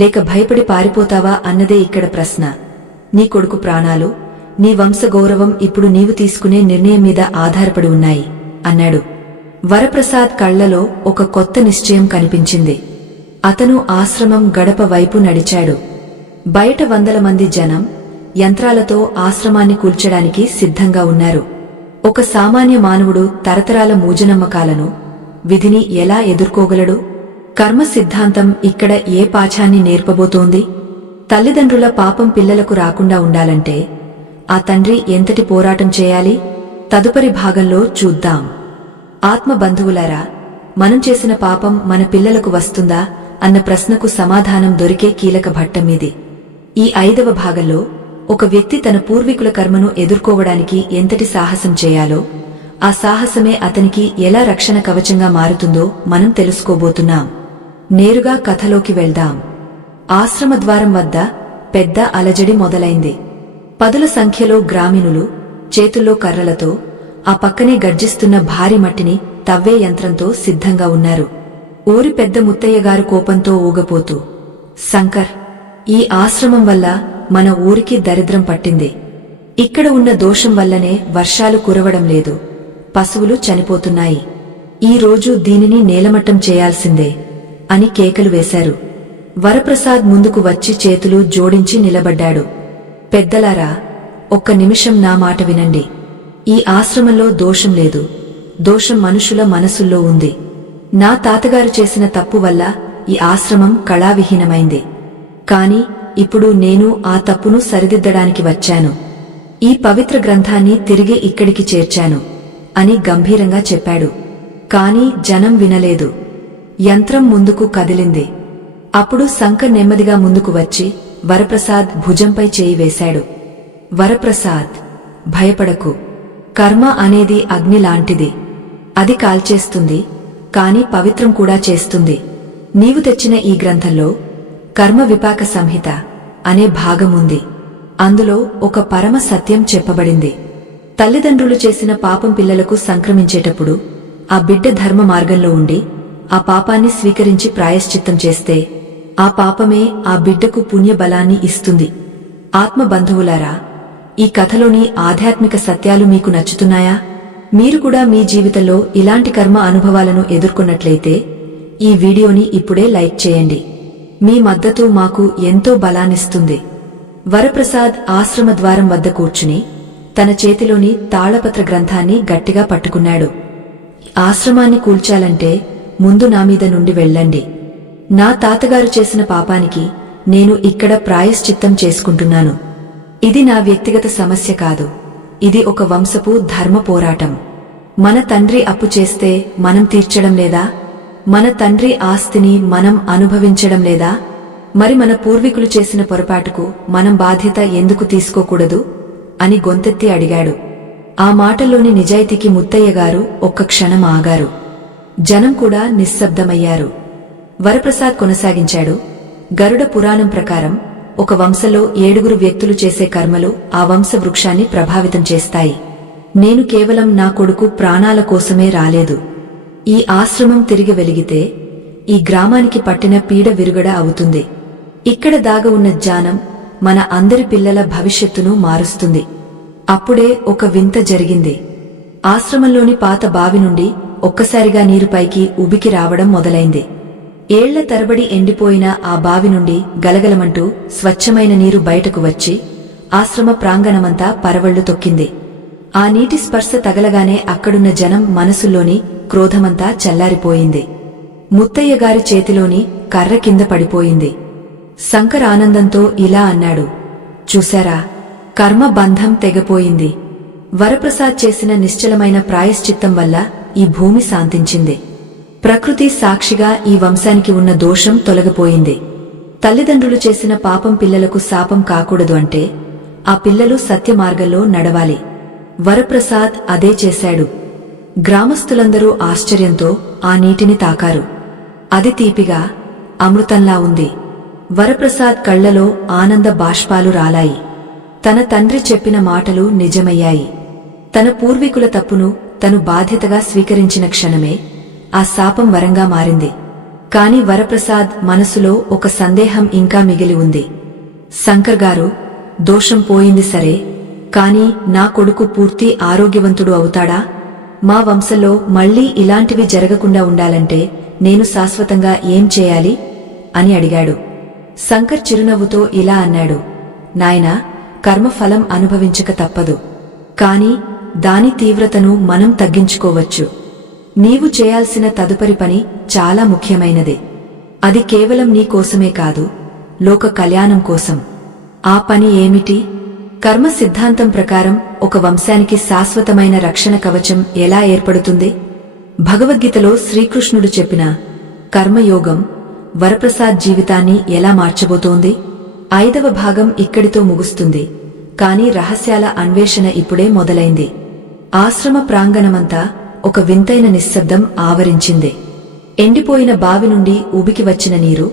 లేక భయపడి పారిపోతావా అన్నదే ఇక్కడ ప్రశ్న. నీ కొడుకు ప్రాణాలు, నీ వంశ గౌరవం ఇప్పుడు నీవు తీసుకునే నిర్ణయం మీద ఆధారపడి ఉన్నాయి అన్నాడు. వరప్రసాద్ కళ్లలో ఒక కొత్త నిశ్చయం కనిపించింది. అతను ఆశ్రమం గడప వైపు నడిచాడు. బయట 100 మంది జనం యంత్రాలతో ఆశ్రమాన్ని కూల్చడానికి సిద్ధంగా ఉన్నారు. ఒక సామాన్య మానవుడు తరతరాల మూజనమ్మకాలను, విధిని ఎలా ఎదుర్కోగలడు? కర్మ సిద్ధాంతం ఇక్కడ ఏ పాఠాన్ని నేర్పబోతోంది? తల్లిదండ్రుల పాపం పిల్లలకు రాకుండా ఉండాలంటే ఆ తండ్రి ఎంతటి పోరాటం చేయాలి? తదుపరి భాగంలో చూద్దాం. ఆత్మ బంధువులారా, మనం చేసిన పాపం మన పిల్లలకు వస్తుందా అన్న ప్రశ్నకు సమాధానం దొరికే కీలక ఘట్టమిది. ఈ 5వ భాగంలో ఒక వ్యక్తి తన పూర్వీకుల కర్మను ఎదుర్కోవడానికి ఎంతటి సాహసం చేయాలో, ఆ సాహసమే అతనికి ఎలా రక్షణ కవచంగా మారుతుందో మనం తెలుసుకోబోతున్నాం. నేరుగా కథలోకి వెళ్దాం. ఆశ్రమద్వారం వద్ద పెద్ద అలజడి మొదలైంది. పదుల సంఖ్యలో గ్రామీణులు చేతుల్లో కర్రలతో ఆ పక్కనే గర్జిస్తున్న భారీ మట్టిని తవ్వే యంత్రంతో సిద్ధంగా ఉన్నారు. ఊరి పెద్ద ముత్తయ్యగారు కోపంతో ఊగపోతూ, శంకర్, ఈ ఆశ్రమం వల్ల మన ఊరికి దరిద్రం పట్టింది. ఇక్కడ ఉన్న దోషం వల్లనే వర్షాలు కురవడం లేదు, పశువులు చనిపోతున్నాయి. ఈ రోజు దీనిని నేలమట్టం చేయాల్సిందే అని కేకలు వేశారు. వరప్రసాద్ ముందుకు వచ్చి చేతులు జోడించి నిలబడ్డాడు. పెద్దలారా, ఒక్క నిమిషం నా మాట వినండి. ఈ ఆశ్రమంలో దోషం లేదు, దోషం మనుషుల మనసుల్లో ఉంది. నా తాతగారు చేసిన తప్పు వల్ల ఈ ఆశ్రమం కళావిహీనమైంది. కాని ఇప్పుడు నేను ఆ తప్పును సరిదిద్దడానికి వచ్చాను. ఈ పవిత్ర గ్రంథాన్ని తిరిగి ఇక్కడికి చేర్చాను అని గంభీరంగా చెప్పాడు. కాని జనం వినలేదు. యంత్రం ముందుకు కదిలింది. అప్పుడు శంకర్ నెమ్మదిగా ముందుకు వచ్చి వరప్రసాద్ భుజంపై చేయి వేశాడు. వరప్రసాద్, భయపడకు. కర్మ అనేది అగ్ని లాంటిది. అది కాల్చేస్తుంది, కాని పవిత్రం కూడా చేస్తుంది. నీవు తెచ్చిన ఈ గ్రంథంలో కర్మ విపాక సంహిత అనే భాగముంది. అందులో ఒక పరమ సత్యం చెప్పబడింది. తల్లిదండ్రులు చేసిన పాపం పిల్లలకు సంక్రమించేటప్పుడు ఆ బిడ్డ ధర్మ మార్గంలో ఉండి ఆ పాపాన్ని స్వీకరించి ప్రాయశ్చిత్తం చేస్తే ఆ పాపమే ఆ బిడ్డకు పుణ్యబలాన్ని ఇస్తుంది. ఆత్మ బంధువులారా, ఈ కథలోని ఆధ్యాత్మిక సత్యాలు మీకు నచ్చుతున్నాయా? మీరు కూడా మీ జీవితంలో ఇలాంటి కర్మ అనుభవాలను ఎదుర్కొన్నట్లయితే ఈ వీడియోని ఇప్పుడే లైక్ చేయండి. మీ మద్దతు మాకు ఎంతో బలాన్నిస్తుంది. వరప్రసాద్ ఆశ్రమ ద్వారం వద్ద కూర్చుని తన చేతిలోని తాళపత్ర గ్రంథాన్ని గట్టిగా పట్టుకున్నాడు. ఆశ్రమాన్ని కూల్చాలంటే ముందు నా మీద నుండి వెళ్ళండి. నా తాతగారు చేసిన పాపానికి నేను ఇక్కడ ప్రాయశ్చిత్తం చేసుకుంటున్నాను. ఇది నా వ్యక్తిగత సమస్య కాదు, ఇది ఒక వంశపు ధర్మ పోరాటం. మన తండ్రి అప్పు చేస్తే మనం తీర్చడం లేదా? మన తండ్రి ఆస్తిని మనం అనుభవించడం లేదా? మరి మన పూర్వీకులు చేసిన పొరపాటుకు మనం బాధ్యత ఎందుకు తీసుకోకూడదు అని గొంతెత్తి అడిగాడు. ఆ మాటల్లోని నిజాయితీకి ముత్తయ్యగారు ఒక్క క్షణం ఆగారు. జనం కూడా నిశ్శబ్దమయ్యారు. వరప్రసాద్ కొనసాగించాడు. గరుడ పురాణం ప్రకారం ఒక వంశంలో 7 వ్యక్తులు చేసే కర్మలు ఆ వంశ వృక్షాన్ని ప్రభావితం చేస్తాయి. నేను కేవలం నా కొడుకు ప్రాణాల కోసమే రాలేదు. ఈ ఆశ్రమం తిరిగి వెలిగితే ఈ గ్రామానికి పట్టిన పీడ విరుగడ అవుతుంది. ఇక్కడ దాగ ఉన్న జ్ఞానం మన అందరి పిల్లల భవిష్యత్తును మారుస్తుంది. అప్పుడే ఒక వింత జరిగింది. ఆశ్రమంలోని పాత బావి నుండి ఒక్కసారిగా నీరుపైకి ఉబికి రావడం మొదలైంది. ఏళ్ల తరబడి ఎండిపోయిన ఆ బావి నుండి గలగలమంటూ స్వచ్ఛమైన నీరు బయటకు వచ్చి ఆశ్రమ ప్రాంగణమంతా పరవళ్లు తొక్కింది. ఆ నీటి స్పర్శ తగలగానే అక్కడున్న జనం మనసుల్లోని క్రోధమంతా చల్లారిపోయింది. ముత్తయ్యగారి చేతిలోని కర్ర కింద పడిపోయింది. శంకర్ ఆనందంతో ఇలా అన్నాడు, చూశారా, కర్మ బంధం తెగపోయింది. వరప్రసాద్ చేసిన నిశ్చలమైన ప్రాయశ్చిత్తం వల్ల ఈ భూమి శాంతించింది. ప్రకృతి సాక్షిగా ఈ వంశానికి ఉన్న దోషం తొలగిపోయింది. తల్లిదండ్రులు చేసిన పాపం పిల్లలకు శాపం కాకూడదు అంటే ఆ పిల్లలు సత్య మార్గంలో నడవాలి. వరప్రసాద్ అదే చేశాడు. గ్రామస్తులందరూ ఆశ్చర్యంతో ఆ నీటిని తాకారు. అది తీపిగా అమృతంలా ఉంది. వరప్రసాద్ కళ్లలో ఆనంద బాష్పాలు రాలాయి. తన తండ్రి చెప్పిన మాటలు నిజమయ్యాయి. తన పూర్వీకుల తప్పును తను బాధ్యతగా స్వీకరించిన క్షణమే ఆ శాపం వరంగా మారింది. కాని వరప్రసాద్ మనసులో ఒక సందేహం ఇంకా మిగిలి ఉంది. శంకర్ గారు, దోషం పోయింది సరే, కాని నా కొడుకు పూర్తి ఆరోగ్యవంతుడు అవుతాడా? మా వంశంలో మళ్లీ ఇలాంటివి జరగకుండా ఉండాలంటే నేను శాశ్వతంగా ఏం చేయాలి అని అడిగాడు. శంకర్ చిరునవ్వుతో ఇలా అన్నాడు, నాయనా, కర్మఫలం అనుభవించక తప్పదు. కాని దాని తీవ్రతను మనం తగ్గించుకోవచ్చు. నీవు చేయాల్సిన తదుపరి పని చాలా ముఖ్యమైనది. అది కేవలం నీ కోసమే కాదు, లోక కళ్యాణం కోసం. ఆ పని ఏమిటి? కర్మ సిద్ధాంతం ప్రకారం ఒక వంశానికి శాశ్వతమైన రక్షణ కవచం ఎలా ఏర్పడుతుంది? భగవద్గీతలో శ్రీకృష్ణుడు చెప్పిన కర్మయోగం వరప్రసాద్ జీవితాన్ని ఎలా మార్చబోతోంది? 5వ భాగం ఇక్కడితో ముగుస్తుంది. కాని రహస్యాల అన్వేషణ ఇప్పుడే మొదలైంది. ఆశ్రమ ప్రాంగణమంతా ఒక వింతైన నిశ్శబ్దం ఆవరించింది. ఎండిపోయిన బావి నుండి ఉబికి వచ్చిన నీరు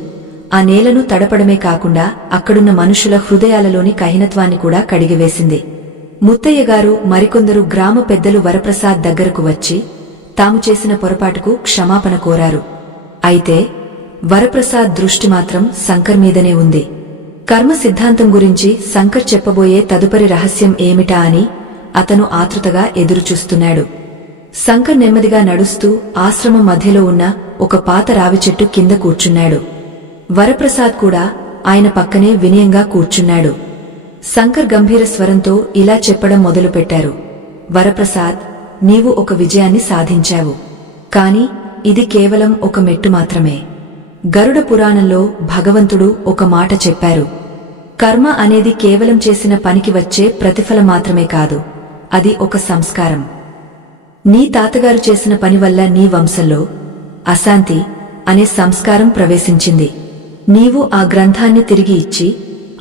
ఆ నేలను తడపడమే కాకుండా అక్కడున్న మనుషుల హృదయాలలోని కఠినత్వాన్ని కూడా కడిగివేసింది. ముత్తయ్యగారు మరికొందరు గ్రామ పెద్దలు వరప్రసాద్ దగ్గరకు వచ్చి తాము చేసిన పొరపాటుకు క్షమాపణ కోరారు. అయితే వరప్రసాద్ దృష్టి మాత్రం శంకర్ మీదనే ఉంది. కర్మ సిద్ధాంతం గురించి శంకర్ చెప్పబోయే తదుపరి రహస్యం ఏమిటా అని అతను ఆతృతగా ఎదురుచూస్తున్నాడు. శంకర్ నెమ్మదిగా నడుస్తూ ఆశ్రమం మధ్యలో ఉన్న ఒక పాత రావి చెట్టు కింద కూర్చున్నాడు. వరప్రసాద్ కూడా ఆయన పక్కనే వినయంగా కూర్చున్నాడు. శంకర్ గంభీర స్వరంతో ఇలా చెప్పడం మొదలుపెట్టారు. వరప్రసాద్, నీవు ఒక విజయాన్ని సాధించావు. కాని ఇది కేవలం ఒక మెట్టు మాత్రమే. గరుడ పురాణంలో భగవంతుడు ఒక మాట చెప్పారు. కర్మ అనేది కేవలం చేసిన పనికి వచ్చే ప్రతిఫలం మాత్రమే కాదు, అది ఒక సంస్కారం. నీ తాతగారు చేసిన పని వల్ల నీ వంశంలో అశాంతి అనే సంస్కారం ప్రవేశించింది. నీవు ఆ గ్రంథాన్ని తిరిగి ఇచ్చి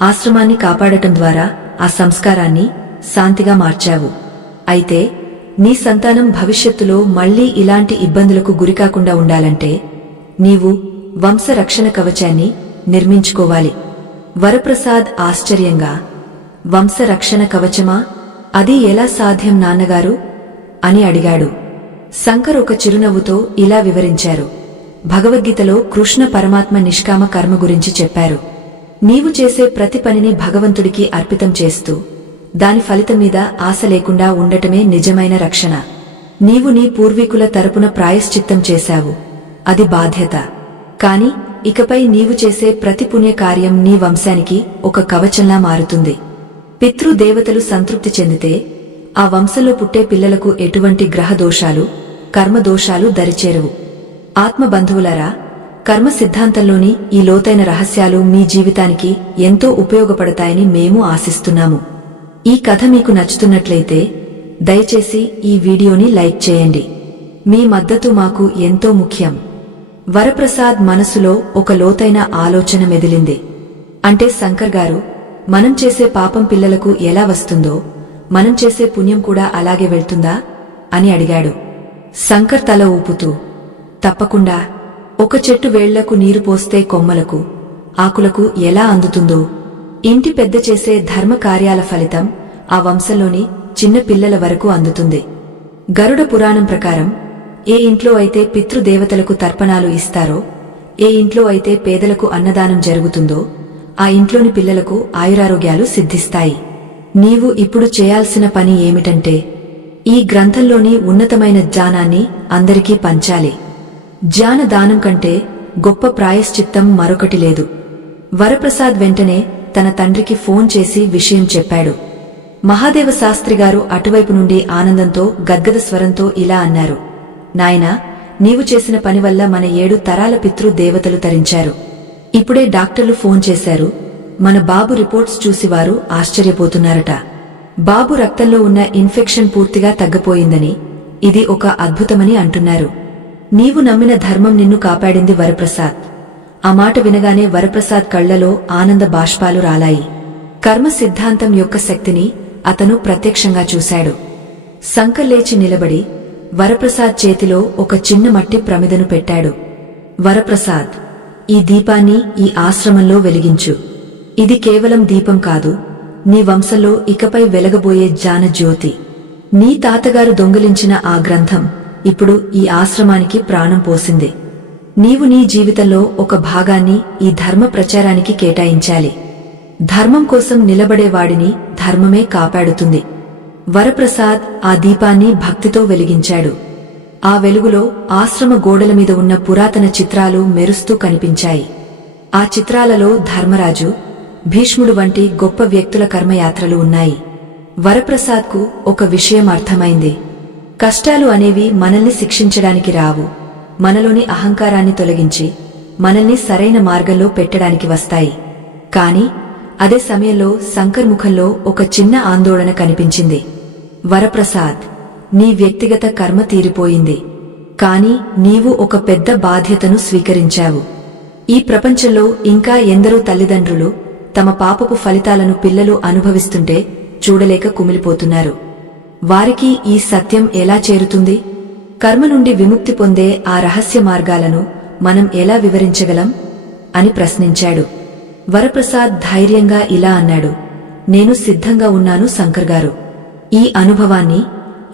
ఆశ్రమాన్ని కాపాడటం ద్వారా ఆ సంస్కారాన్ని శాంతిగా మార్చావు. అయితే నీ సంతానం భవిష్యత్తులో మళ్లీ ఇలాంటి ఇబ్బందులకు గురికాకుండా ఉండాలంటే నీవు వంశరక్షణ కవచాన్ని నిర్మించుకోవాలి. వరప్రసాద్ ఆశ్చర్యంగా, వంశరక్షణ కవచమా? అది ఎలా సాధ్యం నాన్నగారు అని అడిగాడు. శంకర్ ఒక చిరునవ్వుతో ఇలా వివరించారు. భగవద్గీతలో కృష్ణ పరమాత్మ నిష్కామ కర్మ గురించి చెప్పారు. నీవు చేసే ప్రతి పనిని భగవంతుడికి అర్పితం చేస్తూ దాని ఫలితం మీద ఆశ లేకుండా ఉండటమే నిజమైన రక్షణ. నీవు నీ పూర్వీకుల తరపున ప్రాయశ్చిత్తం చేశావు, అది బాధ్యత. కాని ఇకపై నీవు చేసే ప్రతి పుణ్యకార్యం నీ వంశానికి ఒక కవచంలా మారుతుంది. పితృదేవతలు సంతృప్తి చెందితే ఆ వంశంలో పుట్టే పిల్లలకు ఎటువంటి గ్రహదోషాలు, కర్మదోషాలు దరిచేరవు. ఆత్మబంధువులారా, కర్మ సిద్ధాంతంలోని ఈ లోతైన రహస్యాలు మీ జీవితానికి ఎంతో ఉపయోగపడతాయని మేము ఆశిస్తున్నాము. ఈ కథ మీకు నచ్చుతున్నట్లయితే దయచేసి ఈ వీడియోని లైక్ చేయండి. మీ మద్దతు మాకు ఎంతో ముఖ్యం. వరప్రసాద్ మనసులో ఒక లోతైన ఆలోచన మెదిలింది. అంటే శంకర్ గారు, మనం చేసే పాపం పిల్లలకు ఎలా వస్తుందో మనం చేసే పుణ్యం కూడా అలాగే వెళ్తుందా అని అడిగాడు. శంకర్ తల ఊపుతూ, తప్పకుండా. ఒక చెట్టు వేళ్లకు నీరు పోస్తే కొమ్మలకు, ఆకులకు ఎలా అందుతుందో ఇంటి పెద్ద చేసే ధర్మ కార్యాల ఫలితం ఆ వంశంలోని చిన్న పిల్లల వరకు అందుతుంది. గరుడ పురాణం ప్రకారం ఏ ఇంట్లో అయితే పితృదేవతలకు తర్పణాలు ఇస్తారో, ఏ ఇంట్లో అయితే పేదలకు అన్నదానం జరుగుతుందో ఆ ఇంట్లోని పిల్లలకు ఆయురారోగ్యాలు సిద్ధిస్తాయి. నీవు ఇప్పుడు చేయాల్సిన పని ఏమిటంటే ఈ గ్రంథంలోని ఉన్నతమైన జ్ఞానాన్ని అందరికీ పంచాలి. జ్ఞాన దానం కంటే గొప్ప ప్రాయశ్చిత్తం మరొకటి లేదు. వరప్రసాద్ వెంటనే తన తండ్రికి ఫోన్ చేసి విషయం చెప్పాడు. మహాదేవ శాస్త్రిగారు అటువైపు నుండి ఆనందంతో గద్గద స్వరంతో ఇలా అన్నారు. నాయనా, నీవు చేసిన పని వల్ల మన 7 తరాల పితృదేవతలు తరించారు. ఇప్పుడే డాక్టర్లు ఫోన్ చేశారు. మన బాబు రిపోర్ట్స్ చూసి వారు ఆశ్చర్యపోతున్నారట. బాబు రక్తంలో ఉన్న ఇన్ఫెక్షన్ పూర్తిగా తగ్గిపోయిందని, ఇది ఒక అద్భుతమని అంటున్నారు. నీవు నమ్మిన ధర్మం నిన్ను కాపాడింది వరప్రసాద్. ఆ మాట వినగానే వరప్రసాద్ కళ్లలో ఆనంద బాష్పాలు రాలాయి. కర్మ సిద్ధాంతం యొక్క శక్తిని అతను ప్రత్యక్షంగా చూశాడు. శంకర్ లేచి నిలబడి వరప్రసాద్ చేతిలో ఒక చిన్న మట్టి ప్రమిదను పెట్టాడు. వరప్రసాద్, ఈ దీపాన్ని ఈ ఆశ్రమంలో వెలిగించు. ఇది కేవలం దీపం కాదు, నీ వంశంలో ఇకపై వెలగబోయే జ్ఞాన జ్యోతి. నీ తాతగారు దొంగిలించిన ఆ గ్రంథం ఇప్పుడు ఈ ఆశ్రమానికి ప్రాణం పోసింది. నీవు నీ జీవితంలో ఒక భాగాన్ని ఈ ధర్మ ప్రచారానికి కేటాయించాలి. ధర్మం కోసం నిలబడేవాడిని ధర్మమే కాపాడుతుంది. వరప్రసాద్ ఆ దీపాన్ని భక్తితో వెలిగించాడు. ఆ వెలుగులో ఆశ్రమ గోడల మీద ఉన్న పురాతన చిత్రాలు మెరుస్తూ కనిపించాయి. ఆ చిత్రాలలో ధర్మరాజు, భీష్ముడు వంటి గొప్ప వ్యక్తుల కర్మయాత్రలు ఉన్నాయి. వరప్రసాద్కు ఒక విషయం అర్థమైంది. కష్టాలు అనేవి మనల్ని శిక్షించడానికి రావు, మనలోని అహంకారాన్ని తొలగించి మనల్ని సరైన మార్గంలో పెట్టడానికి వస్తాయి. కాని అదే సమయంలో శంకర్ ముఖంలో ఒక చిన్న ఆందోళన కనిపించింది. వరప్రసాద్, నీ వ్యక్తిగత కర్మ తీరిపోయింది. కాని నీవు ఒక పెద్ద బాధ్యతను స్వీకరించావు. ఈ ప్రపంచంలో ఇంకా ఎందరో తల్లిదండ్రులు తమ పాపపు ఫలితాలను పిల్లలు అనుభవిస్తుంటే చూడలేక కుమిలిపోతున్నారు. వారికి ఈ సత్యం ఎలా చేరుతుంది? కర్మ నుండి విముక్తి పొందే ఆ రహస్య మార్గాలను మనం ఎలా వివరించగలం అని ప్రశ్నించాడు. వరప్రసాద్ ధైర్యంగా ఇలా అన్నాడు, నేను సిద్ధంగా ఉన్నాను శంకర్ గారు. ఈ అనుభవాన్ని,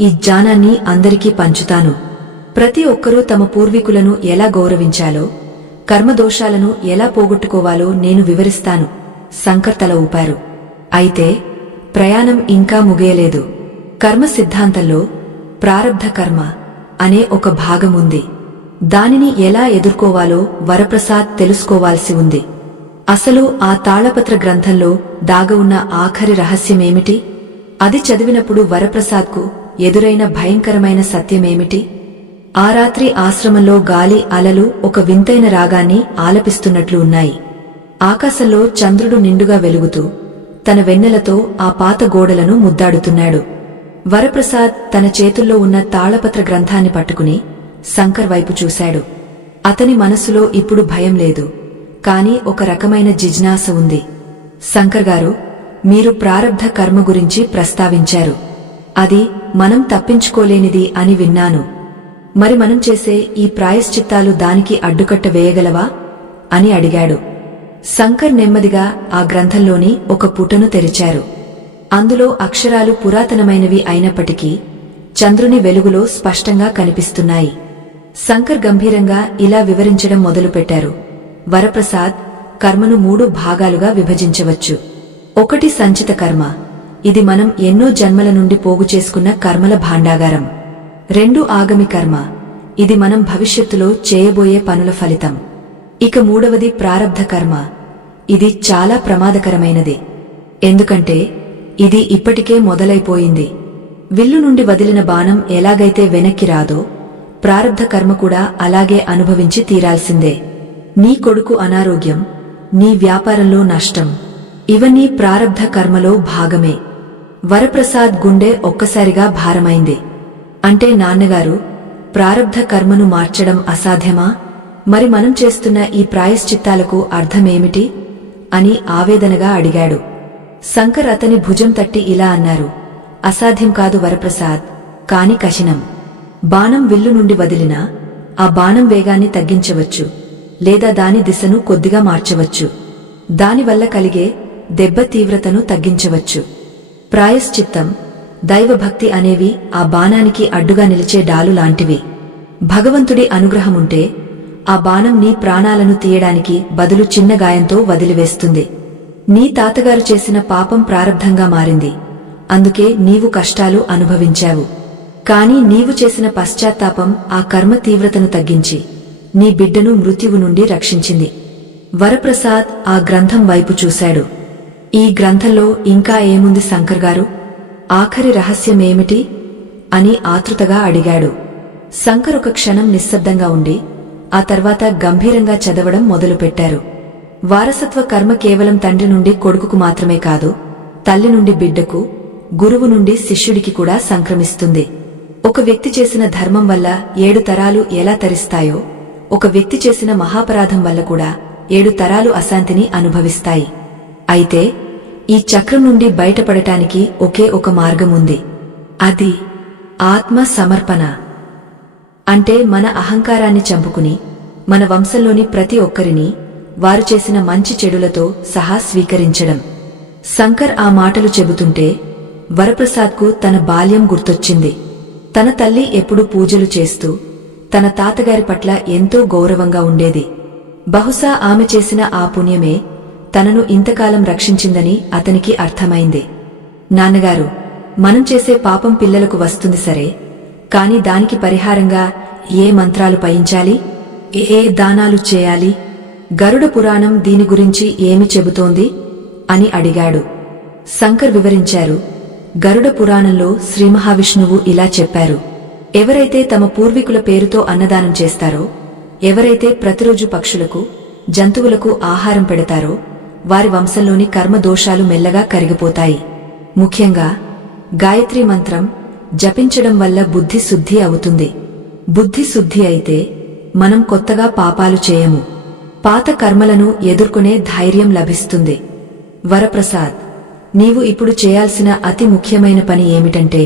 ఈ జ్ఞానాన్ని అందరికీ పంచుతాను. ప్రతి ఒక్కరూ తమ పూర్వీకులను ఎలా గౌరవించాలో, కర్మదోషాలను ఎలా పోగొట్టుకోవాలో నేను వివరిస్తాను. శంకర్ తల ఊపారు. అయితే ప్రయాణం ఇంకా ముగియలేదు. కర్మ సిద్ధాంతంలో ప్రారబ్ధ కర్మ అనే ఒక భాగం ఉంది. దానిని ఎలా ఎదుర్కోవాలో వరప్రసాద్ తెలుసుకోవాల్సి ఉంది. అసలు ఆ తాళపత్ర గ్రంథంలో దాగ ఉన్న ఆఖరి రహస్యమేమిటి? అది చదివినప్పుడు వరప్రసాద్కు ఎదురైన భయంకరమైన సత్యమేమిటి? ఆ రాత్రి ఆశ్రమంలో గాలి అలలు ఒక వింతైన రాగాన్ని ఆలపిస్తున్నట్లు ఉన్నాయి. ఆకాశంలో చంద్రుడు నిండుగా వెలుగుతూ తన వెన్నెలతో ఆ పాత గోడలను ముద్దాడుతున్నాడు. వరప్రసాద్ తన చేతుల్లో ఉన్న తాళపత్ర గ్రంథాన్ని పట్టుకుని శంకర్ వైపు చూశాడు. అతని మనసులో ఇప్పుడు భయం లేదు, కాని ఒక రకమైన జిజ్ఞాస ఉంది. శంకర్ గారు, మీరు ప్రారబ్ధ కర్మ గురించి ప్రస్తావించారు. అది మనం తప్పించుకోలేనిది అని విన్నాను. మరి మనం చేసే ఈ ప్రాయశ్చిత్తాలు దానికి అడ్డుకట్ట వేయగలవా అని అడిగాడు. శంకర్ నెమ్మదిగా ఆ గ్రంథంలోని ఒక పుటను తెరిచారు. అందులో అక్షరాలు పురాతనమైనవి అయినప్పటికీ చంద్రుని వెలుగులో స్పష్టంగా కనిపిస్తున్నాయి. శంకర్ గంభీరంగా ఇలా వివరించడం మొదలుపెట్టారు. వరప్రసాద్, కర్మను 3 భాగాలుగా విభజించవచ్చు. 1 సంచిత కర్మ. ఇది మనం ఎన్నో జన్మల నుండి పోగు చేసుకున్న కర్మల భాండాగారం. 2 ఆగమి కర్మ. ఇది మనం భవిష్యత్తులో చేయబోయే పనుల ఫలితం. ఇక 3వది ప్రారబ్ధ కర్మ. ఇది చాలా ప్రమాదకరమైనది. ఎందుకంటే ఇది ఇప్పటికే మొదలైపోయింది. విల్లు నుండి వదిలిన బాణం ఎలాగైతే వెనక్కి రాదో, ప్రారబ్ధ కర్మ కూడా అలాగే అనుభవించి తీరాల్సిందే. నీ కొడుకు అనారోగ్యం, నీ వ్యాపారంలో నష్టం, ఇవన్నీ ప్రారబ్ధ కర్మలో భాగమే. వరప్రసాద్ గుండె ఒక్కసారిగా భారమైంది. అంటే నాన్నగారు, ప్రారబ్ధ కర్మను మార్చడం అసాధ్యమా? మరి మనం చేస్తున్న ఈ ప్రాయశ్చిత్తాలకు అర్థమేమిటి అని ఆవేదనగా అడిగాడు. శంకర్ అతని భుజం తట్టి ఇలా అన్నారు, అసాధ్యం కాదు వరప్రసాద్, కాని కఠినం. బాణం విల్లు నుండి వదిలినా ఆ బాణం వేగాన్ని తగ్గించవచ్చు, లేదా దాని దిశను కొద్దిగా మార్చవచ్చు. దానివల్ల కలిగే దెబ్బ తీవ్రతను తగ్గించవచ్చు. ప్రాయశ్చిత్తం, దైవభక్తి అనేవి ఆ బాణానికి అడ్డుగా నిలిచే డాలు లాంటివి. భగవంతుడి అనుగ్రహముంటే ఆ బాణం నీ ప్రాణాలను తీయడానికి బదులు చిన్న గాయంతో వదిలివేస్తుంది. నీ తాతగారు చేసిన పాపం ప్రారబ్ధంగా మారింది, అందుకే నీవు కష్టాలు అనుభవించావు. కాని నీవు చేసిన పశ్చాత్తాపం ఆ కర్మ తీవ్రతను తగ్గించి నీ బిడ్డను మృత్యువు నుండి రక్షించింది. వరప్రసాద్ ఆ గ్రంథం వైపు చూశాడు. ఈ గ్రంథంలో ఇంకా ఏముంది శంకర్ గారు? ఆఖరి రహస్యమేమిటి అని ఆతృతగా అడిగాడు. శంకర్ ఒక క్షణం నిశ్శబ్దంగా ఉండి ఆ తర్వాత గంభీరంగా చదవడం మొదలుపెట్టారు. వారసత్వ కర్మ కేవలం తండ్రి నుండి కొడుకుకు మాత్రమే కాదు, తల్లి నుండి బిడ్డకు, గురువు నుండి శిష్యుడికి కూడా సంక్రమిస్తుంది. ఒక వ్యక్తి చేసిన ధర్మం వల్ల 7 తరాలు ఎలా తరిస్తాయో, ఒక వ్యక్తి చేసిన మహాపరాధం వల్ల కూడా 7 తరాలు అశాంతిని అనుభవిస్తాయి. అయితే ఈ చక్రం నుండి బయటపడటానికి ఒకే ఒక మార్గం ఉంది. అది ఆత్మ సమర్పణ. అంటే మన అహంకారాన్ని చంపుకుని మన వంశంలోని ప్రతి ఒక్కరిని వారు చేసిన మంచి చెడులతో సహా స్వీకరించడం. శంకర్ ఆ మాటలు చెబుతుంటే వరప్రసాద్కు తన బాల్యం గుర్తొచ్చింది. తన తల్లి ఎప్పుడూ పూజలు చేస్తూ తన తాతగారి పట్ల ఎంతో గౌరవంగా ఉండేది. బహుశా ఆమె చేసిన ఆ పుణ్యమే తనను ఇంతకాలం రక్షించిందని అతనికి అర్థమైంది. నాన్నగారు, మనం చేసే పాపం పిల్లలకు వస్తుంది సరే, కాని దానికి పరిహారంగా ఏ మంత్రాలు పయించాలి, ఏ దానాలు చేయాలి? గరుడ పురాణం దీని గురించి ఏమి చెబుతోంది అని అడిగాడు. శంకర్ వివరించారు. గరుడ పురాణంలో శ్రీమహావిష్ణువు ఇలా చెప్పారు, ఎవరైతే తమ పూర్వీకుల పేరుతో అన్నదానం చేస్తారో, ఎవరైతే ప్రతిరోజు పక్షులకు, జంతువులకు ఆహారం పెడతారో వారి వంశంలోని కర్మ దోషాలు మెల్లగా కరిగిపోతాయి. ముఖ్యంగా గాయత్రీ మంత్రం జపించడం వల్ల బుద్ధి శుద్ధి అవుతుంది. బుద్ధి శుద్ధి అయితే మనం కొత్తగా పాపాలు చేయము. పాత కర్మలను ఎదుర్కొనే ధైర్యం లభిస్తుంది. వరప్రసాద్, నీవు ఇప్పుడు చేయాల్సిన అతి ముఖ్యమైన పని ఏమిటంటే,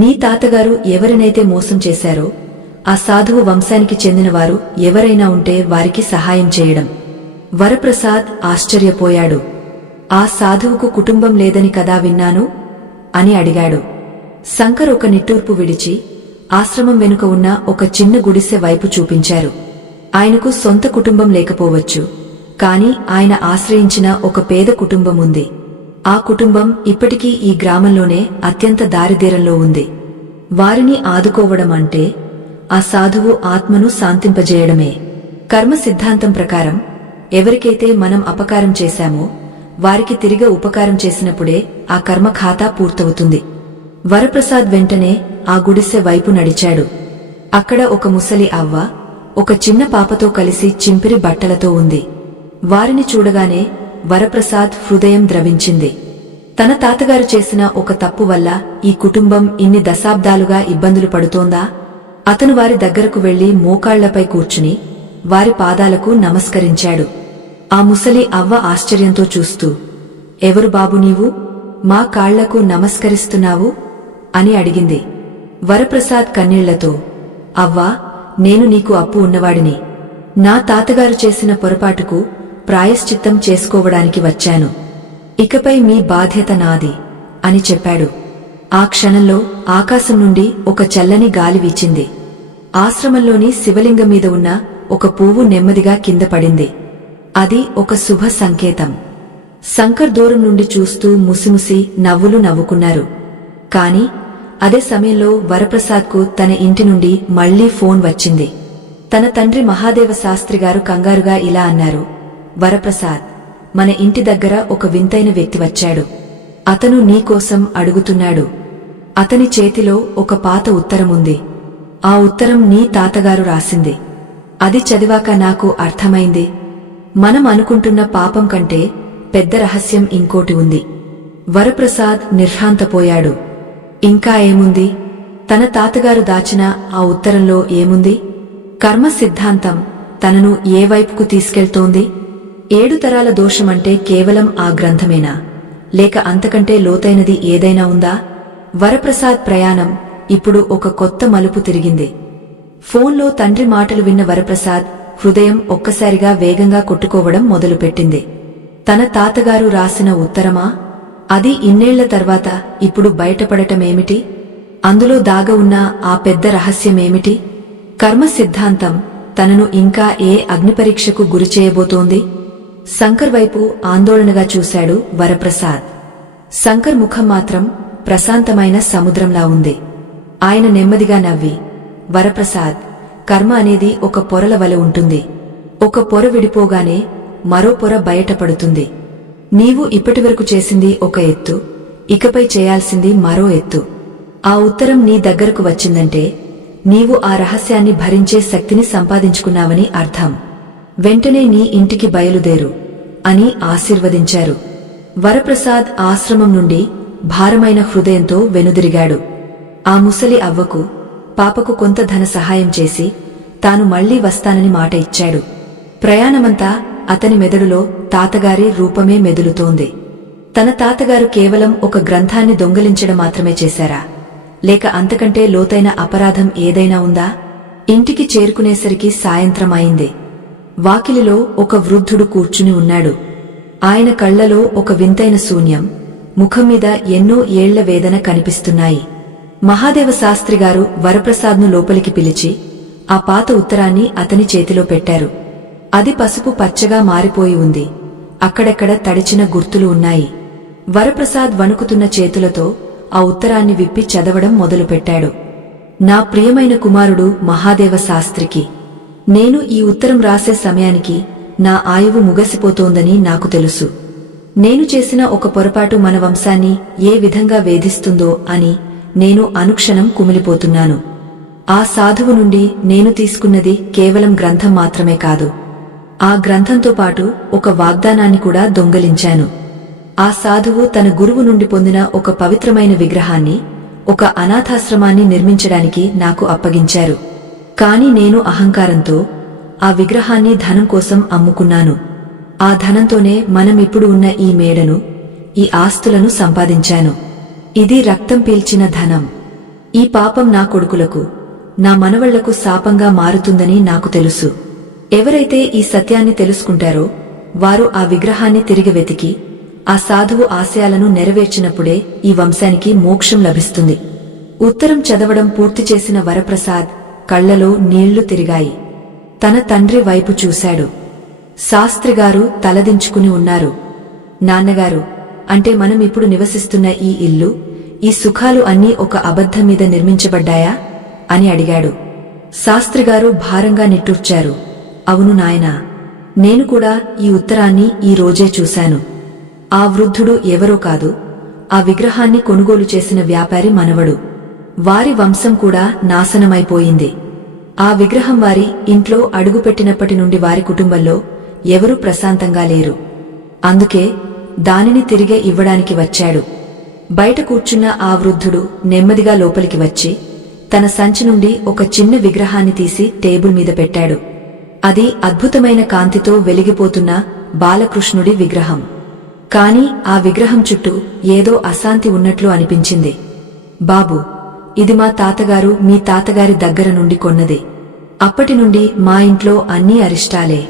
నీ తాతగారు ఎవరినైతే మోసం చేశారో ఆ సాధువు వంశానికి చెందినవారు ఎవరైనా ఉంటే వారికి సహాయం చేయడం. వరప్రసాద్ ఆశ్చర్యపోయాడు. ఆ సాధువుకు కుటుంబం లేదని కదా విన్నాను అని అడిగాడు. శంకర్ ఒక నిట్టూర్పు విడిచి ఆశ్రమం వెనుక ఉన్న ఒక చిన్న గుడిసె వైపు చూపించారు. ఆయనకు సొంత కుటుంబం లేకపోవచ్చు, కాని ఆయన ఆశ్రయించిన ఒక పేద కుటుంబం ఉంది. ఆ కుటుంబం ఇప్పటికీ ఈ గ్రామంలోనే అత్యంత దారిద్ర్యంలో ఉంది. వారిని ఆదుకోవడం అంటే ఆ సాధువు ఆత్మను శాంతింపజేయడమే. కర్మ సిద్ధాంతం ప్రకారం ఎవరికైతే మనం అపకారం చేశామో వారికి తిరిగి ఉపకారం చేసినప్పుడే ఆ కర్మ ఖాతా పూర్తవుతుంది. వరప్రసాద్ వెంటనే ఆ గుడిసె వైపు నడిచాడు. అక్కడ ఒక ముసలి అవ్వ ఒక చిన్న పాపతో కలిసి చింపిరి బట్టలతో ఉంది. వారిని చూడగానే వరప్రసాద్ హృదయం ద్రవించింది. తన తాతగారు చేసిన ఒక తప్పు వల్ల ఈ కుటుంబం ఇన్ని దశాబ్దాలుగా ఇబ్బందులు పడుతోందా? అతను వారి దగ్గరకు వెళ్లి మోకాళ్లపై కూర్చుని వారి పాదాలకు నమస్కరించాడు. ఆ ముసలి అవ్వ ఆశ్చర్యంతో చూస్తూ, ఎవరు బాబు నీవు, మా కాళ్లకు నమస్కరిస్తున్నావు అని అడిగింది. వరప్రసాద్ కన్నీళ్లతో, అవ్వా, నేను నీకు అప్పు ఉన్నవాడిని. నా తాతగారు చేసిన పొరపాటుకు ప్రాయశ్చిత్తం చేసుకోవడానికి వచ్చాను. ఇకపై మీ బాధ్యత నాది అని చెప్పాడు. ఆ క్షణంలో ఆకాశం నుండి ఒక చల్లని గాలి వీచింది. ఆశ్రమంలోని శివలింగం మీద ఉన్న ఒక పువ్వు నెమ్మదిగా కింద పడింది. అది ఒక శుభ సంకేతం. శంకర్ దూరం నుండి చూస్తూ ముసిముసి నవ్వులు నవ్వుకున్నారు. కాని అదే సమయంలో వరప్రసాద్కు తన ఇంటి నుండి మళ్లీ ఫోన్ వచ్చింది. తన తండ్రి మహాదేవ శాస్త్రి గారు కంగారుగా ఇలా అన్నారు, వరప్రసాద్, మన ఇంటి దగ్గర ఒక వింతైన వ్యక్తి వచ్చాడు. అతను నీకోసం అడుగుతున్నాడు. అతని చేతిలో ఒక పాత ఉత్తరముంది. ఆ ఉత్తరం నీ తాతగారు రాసింది. అది చదివాక నాకు అర్థమైంది, మనం అనుకుంటున్న పాపం కంటే పెద్ద రహస్యం ఇంకోటి ఉంది. వరప్రసాద్ నిర్ఘాంతపోయాడు. ఇంకా ఏముంది? తన తాతగారు దాచిన ఆ ఉత్తరంలో ఏముంది? కర్మ సిద్ధాంతం తనను ఏ వైపుకు తీసుకెళ్తోంది? 7 తరాల దోషమంటే కేవలం ఆ గ్రంథమేనా, లేక అంతకంటే లోతైనది ఏదైనా ఉందా? వరప్రసాద్ ప్రయాణం ఇప్పుడు ఒక కొత్త మలుపు తిరిగింది. ఫోన్లో తండ్రి మాటలు విన్న వరప్రసాద్ హృదయం ఒక్కసారిగా వేగంగా కొట్టుకోవడం మొదలుపెట్టింది. తన తాతగారు రాసిన ఉత్తరమా? అది ఇన్నేళ్ల తర్వాత ఇప్పుడు బయటపడటమేమిటి? అందులో దాగ ఉన్న ఆ పెద్ద రహస్యమేమిటి? కర్మ సిద్ధాంతం తనను ఇంకా ఏ అగ్నిపరీక్షకు గురిచేయబోతోంది? శంకర్ వైపు ఆందోళనగా చూశాడు వరప్రసాద్. శంకర్ ముఖం మాత్రం ప్రశాంతమైన సముద్రంలా ఉంది. ఆయన నెమ్మదిగా నవ్వి, వరప్రసాద్, కర్మ అనేది ఒక పొరల వలె ఉంటుంది. ఒక పొర విడిపోగానే మరో పొర బయటపడుతుంది. నీవు ఇప్పటివరకు చేసింది ఒక ఎత్తు, ఇకపై చేయాల్సింది మరో ఎత్తు. ఆ ఉత్తరం నీ దగ్గరకు వచ్చిందంటే నీవు ఆ రహస్యాన్ని భరించే శక్తిని సంపాదించుకున్నావని అర్థం. వెంటనే నీ ఇంటికి బయలుదేరు అని ఆశీర్వదించారు. వరప్రసాద్ ఆశ్రమం నుండి భారమైన హృదయంతో వెనుదిరిగాడు. ఆ ముసలి అవ్వకు, పాపకు కొంత ధన సహాయం చేసి తాను మళ్లీ వస్తానని మాట ఇచ్చాడు. ప్రయాణమంతా అతని మెదడులో తాతగారి రూపమే మెదులుతోంది. తన తాతగారు కేవలం ఒక గ్రంథాన్ని దొంగిలించడం మాత్రమే చేశారా, లేక అంతకంటే లోతైన అపరాధం ఏదైనా ఉందా? ఇంటికి చేరుకునేసరికి సాయంత్రం అయింది. వాకిలిలో ఒక వృద్ధుడు కూర్చుని ఉన్నాడు. ఆయన కళ్లలో ఒక వింతైన శూన్యం, ముఖం మీద ఎన్నో ఏళ్ల వేదన కనిపిస్తున్నాయి. మహాదేవ శాస్త్రిగారు వరప్రసాద్ను లోపలికి పిలిచి ఆ పాత ఉత్తరాన్ని అతని చేతిలో పెట్టారు. అది పసుపు పచ్చగా మారిపోయి ఉంది. అక్కడెక్కడ తడిచిన గుర్తులు ఉన్నాయి. వరప్రసాద్ వణుకుతున్న చేతులతో ఆ ఉత్తరాన్ని విప్పి చదవడం మొదలుపెట్టాడు. నా ప్రియమైన కుమారుడు మహాదేవ శాస్త్రికి, నేను ఈ ఉత్తరం రాసే సమయానికి నా ఆయువు ముగసిపోతోందని నాకు తెలుసు. నేను చేసిన ఒక పొరపాటు మన వంశాన్ని ఏ విధంగా వేధిస్తుందో అని నేను అనుక్షణం కుమిలిపోతున్నాను. ఆ సాధువు నుండి నేను తీసుకున్నది కేవలం గ్రంథం మాత్రమే కాదు, ఆ గ్రంథంతో పాటు ఒక వాగ్దానాన్ని కూడా దొంగలించాను. ఆ సాధువు తన గురువు నుండి పొందిన ఒక పవిత్రమైన విగ్రహాన్ని ఒక అనాథాశ్రమాన్ని నిర్మించడానికి నాకు అప్పగించారు. కాని నేను అహంకారంతో ఆ విగ్రహాన్ని ధనం కోసం అమ్ముకున్నాను. ఆ ధనంతోనే మనమిప్పుడు ఉన్న ఈ మేడను, ఈ ఆస్తులను సంపాదించాను. ఇది రక్తం పీల్చిన ధనం. ఈ పాపం నా కొడుకులకు, నా మనవళ్లకు శాపంగా మారుతుందని నాకు తెలుసు. ఎవరైతే ఈ సత్యాన్ని తెలుసుకుంటారో వారు ఆ విగ్రహాన్ని తిరిగి వెతికి ఆ సాధువు ఆశయాలను నెరవేర్చినప్పుడే ఈ వంశానికి మోక్షం లభిస్తుంది. ఉత్తరం చదవడం పూర్తి చేసిన వరప్రసాద్ కళ్లలో నీళ్లు తిరిగాయి. తన తండ్రి వైపు చూశాడు. శాస్త్రిగారు తలదించుకుని ఉన్నారు. నాన్నగారు, అంటే మనం ఇప్పుడు నివసిస్తున్న ఈ ఇల్లు, ఈ సుఖాలు అన్నీ ఒక అబద్ధం మీద నిర్మించబడ్డాయా అని అడిగాడు. శాస్త్రిగారు భారంగా నిట్టూర్చారు. అవును నాయనా, నేను కూడా ఈ ఉత్తరాన్ని ఈ రోజే చూశాను. ఆ వృద్ధుడు ఎవరో కాదు, ఆ విగ్రహాన్ని కొనుగోలు చేసిన వ్యాపారి మనవడు. వారి వంశం కూడా నాశనమైపోయింది. ఆ విగ్రహం వారి ఇంట్లో అడుగుపెట్టినప్పటి నుండి వారి కుటుంబంలో ఎవరూ ప్రశాంతంగా లేరు. అందుకే దానిని తిరిగే ఇవ్వడానికి వచ్చాడు. బయట కూర్చున్న ఆ వృద్ధుడు నెమ్మదిగా లోపలికి వచ్చి తన సంచి నుండి ఒక చిన్న విగ్రహాన్ని తీసి టేబుల్ మీద పెట్టాడు. అది అద్భుతమైన కాంతితో వెలిగిపోతున్న బాలకృష్ణుడి విగ్రహం. కాని ఆ విగ్రహం చుట్టూ ఏదో అశాంతి ఉన్నట్లు అనిపించింది. బాబూ, ఇది మా తాతగారు మీ తాతగారి దగ్గర నుండి కొన్నది. అప్పటి నుండి మా ఇంట్లో అన్నీ అరిష్టాలే.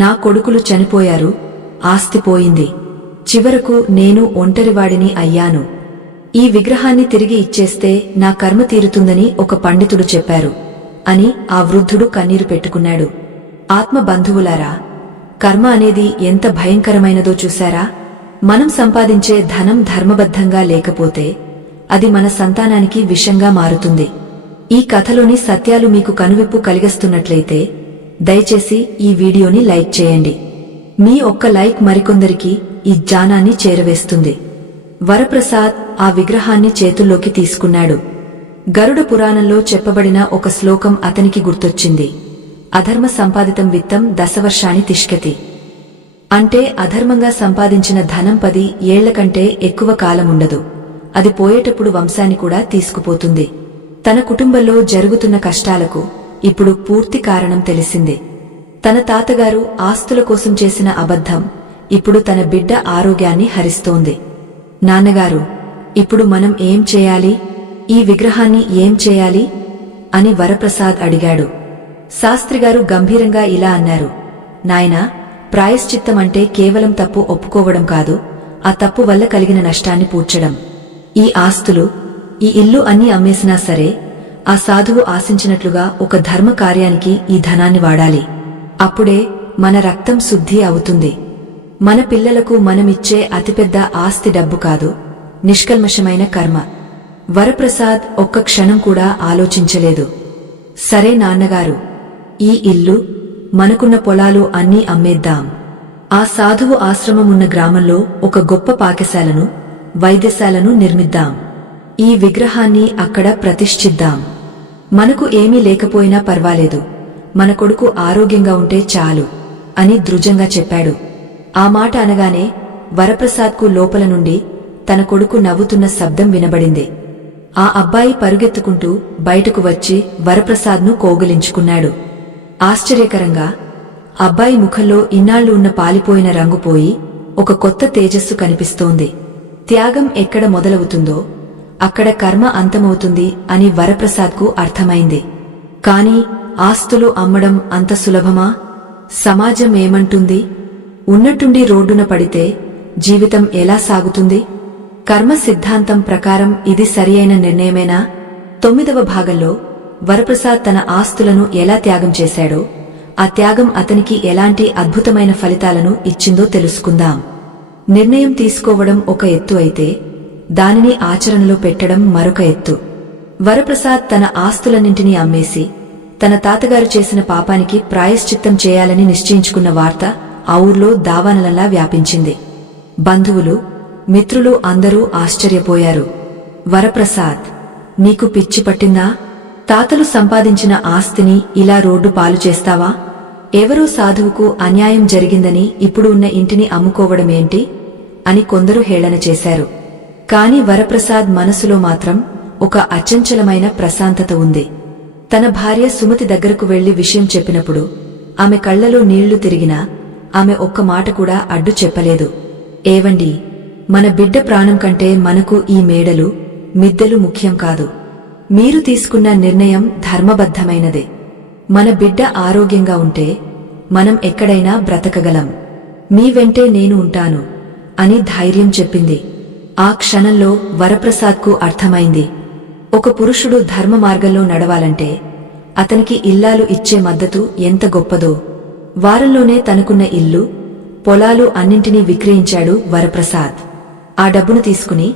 నా కొడుకులు చనిపోయారు, ఆస్తి పోయింది. చివరకు నేను ఒంటరివాడిని అయ్యాను. ఈ విగ్రహాన్ని తిరిగి ఇచ్చేస్తే నా కర్మ తీరుతుందని ఒక పండితుడు చెప్పారు అని ఆ వృద్ధుడు కన్నీరు పెట్టుకున్నాడు. ఆత్మ బంధువులారా, కర్మ అనేది ఎంత భయంకరమైనదో చూశారా? మనం సంపాదించే ధనం ధర్మబద్ధంగా లేకపోతే అది మన సంతానానికి విషంగా మారుతుంది. ఈ కథలోని సత్యాలు మీకు కనువిప్పు కలిగిస్తున్నట్లయితే దయచేసి ఈ వీడియోని లైక్ చేయండి. మీ ఒక్క లైక్ మరికొందరికి ఈ జ్ఞానాన్ని చేరవేస్తుంది. వరప్రసాద్ ఆ విగ్రహాన్ని చేతుల్లోకి తీసుకున్నాడు. గరుడ పురాణంలో చెప్పబడిన ఒక శ్లోకం అతనికి గుర్తొచ్చింది. అధర్మ సంపాదితం విత్తం దశవర్షాణి తిష్కతి. అంటే అధర్మంగా సంపాదించిన ధనం 10 ఏళ్ల కంటే ఎక్కువ కాలముండదు. అది పోయేటప్పుడు వంశాన్ని కూడా తీసుకుపోతుంది. తన కుటుంబంలో జరుగుతున్న కష్టాలకు ఇప్పుడు పూర్తి కారణం తెలిసింది. తన తాతగారు ఆస్తుల కోసం చేసిన అబద్ధం ఇప్పుడు తన బిడ్డ ఆరోగ్యాన్ని హరిస్తోంది. నాన్నగారు, ఇప్పుడు మనం ఏం చేయాలి? ఈ విగ్రహాన్ని ఏం చేయాలి అని వరప్రసాద్ అడిగాడు. శాస్త్రిగారు గంభీరంగా ఇలా అన్నారు. నాయనా, ప్రాయశ్చిత్తం అంటే కేవలం తప్పు ఒప్పుకోవడం కాదు, ఆ తప్పు వల్ల కలిగిన నష్టాన్ని పూడ్చడం. ఈ ఆస్తులు, ఈ ఇల్లు అన్నీ అమ్మేసినా సరే ఆ సాధువు ఆశించినట్లుగా ఒక ధర్మ కార్యానికి ఈ ధనాన్ని వాడాలి. అప్పుడే మన రక్తం శుద్ధి అవుతుంది. మన పిల్లలకు మనమిచ్చే అతిపెద్ద ఆస్తి డబ్బు కాదు, నిష్కల్మషమైన కర్మ. వరప్రసాద్ ఒక్క క్షణం కూడా ఆలోచించలేదు. సరే నాన్నగారు, ఈ ఇల్లు, మనకున్న పొలాలు అన్నీ అమ్మేద్దాం. ఆ సాధువు ఆశ్రమమున్న గ్రామంలో ఒక గొప్ప పాకశాలను, వైద్యశాలను నిర్మిద్దాం. ఈ విగ్రహాన్ని అక్కడ ప్రతిష్ఠిద్దాం. మనకు ఏమీ లేకపోయినా పర్వాలేదు, మన కొడుకు ఆరోగ్యంగా ఉంటే చాలు అని దృఢంగా చెప్పాడు. ఆ మాట అనగానే వరప్రసాద్కు లోపల నుండి తన కొడుకు నవ్వుతున్న శబ్దం వినబడింది. ఆ అబ్బాయి పరుగెత్తుకుంటూ బయటకు వచ్చి వరప్రసాద్ను కౌగిలించుకున్నాడు. ఆశ్చర్యకరంగా అబ్బాయి ముఖంలో ఇన్నాళ్లు ఉన్న పాలిపోయిన రంగు పోయి ఒక కొత్త తేజస్సు కనిపిస్తోంది. త్యాగం ఎక్కడ మొదలవుతుందో అక్కడ కర్మ అంతమవుతుంది అని వరప్రసాద్కు అర్థమైంది. కాని ఆస్తులు అమ్మడం అంత సులభమా? సమాజం ఏమంటుంది? ఉన్నట్టుండి రోడ్డున పడితే జీవితం ఎలా సాగుతుంది? కర్మ సిద్ధాంతం ప్రకారం ఇది సరియైన నిర్ణయమేనా? 9వ భాగంలో వరప్రసాద్ తన ఆస్తులను ఎలా త్యాగం చేశాడో, ఆ త్యాగం అతనికి ఎలాంటి అద్భుతమైన ఫలితాలను ఇచ్చిందో తెలుసుకుందాం. నిర్ణయం తీసుకోవడం ఒక ఎత్తు అయితే దానిని ఆచరణలో పెట్టడం మరొక ఎత్తు. వరప్రసాద్ తన ఆస్తులన్నింటినీ అమ్మేసి తన తాతగారు చేసిన పాపానికి ప్రాయశ్చిత్తం చేయాలని నిశ్చయించుకున్న వార్త ఆ ఊర్లో దావానలంలా వ్యాపించింది. బంధువులు, మిత్రులు అందరూ ఆశ్చర్యపోయారు. వరప్రసాద్, నీకు పిచ్చి పట్టిందా? తాతలు సంపాదించిన ఆస్తిని ఇలా రోడ్డు పాలు చేస్తావా? ఎవరో సాధువుకు అన్యాయం జరిగిందని ఇప్పుడు ఉన్న ఇంటిని అమ్ముకోవడమేంటి అని కొందరు హేళన చేశారు. కాని వరప్రసాద్ మనసులో మాత్రం ఒక అచంచలమైన ప్రశాంతత ఉంది. తన భార్య సుమతి దగ్గరకు వెళ్లి విషయం చెప్పినప్పుడు ఆమె కళ్లలో నీళ్లు తిరిగినా ఆమె ఒక్క మాట కూడా అడ్డు చెప్పలేదు. ఏవండి, మన బిడ్డ ప్రాణం కంటే మనకు ఈ మేడలు మిద్దెలు ముఖ్యం కాదు. మీరు తీసుకున్న నిర్ణయం ధర్మబద్ధమైనదే. మన బిడ్డ ఆరోగ్యంగా ఉంటే మనం ఎక్కడైనా బ్రతకగలం. మీ వెంటే నేను ఉంటాను అని ధైర్యం చెప్పింది. ఆ క్షణంలో వరప్రసాద్కు అర్థమైంది, ఒక పురుషుడు ధర్మ మార్గంలో నడవాలంటే అతనికి ఇల్లాలు ఇచ్చే మద్దతు ఎంత గొప్పదో. వారంలోనే తనకున్న ఇల్లు, పొలాలు అన్నింటినీ విక్రయించాడు వరప్రసాద్. ఆ డబ్బును తీసుకుని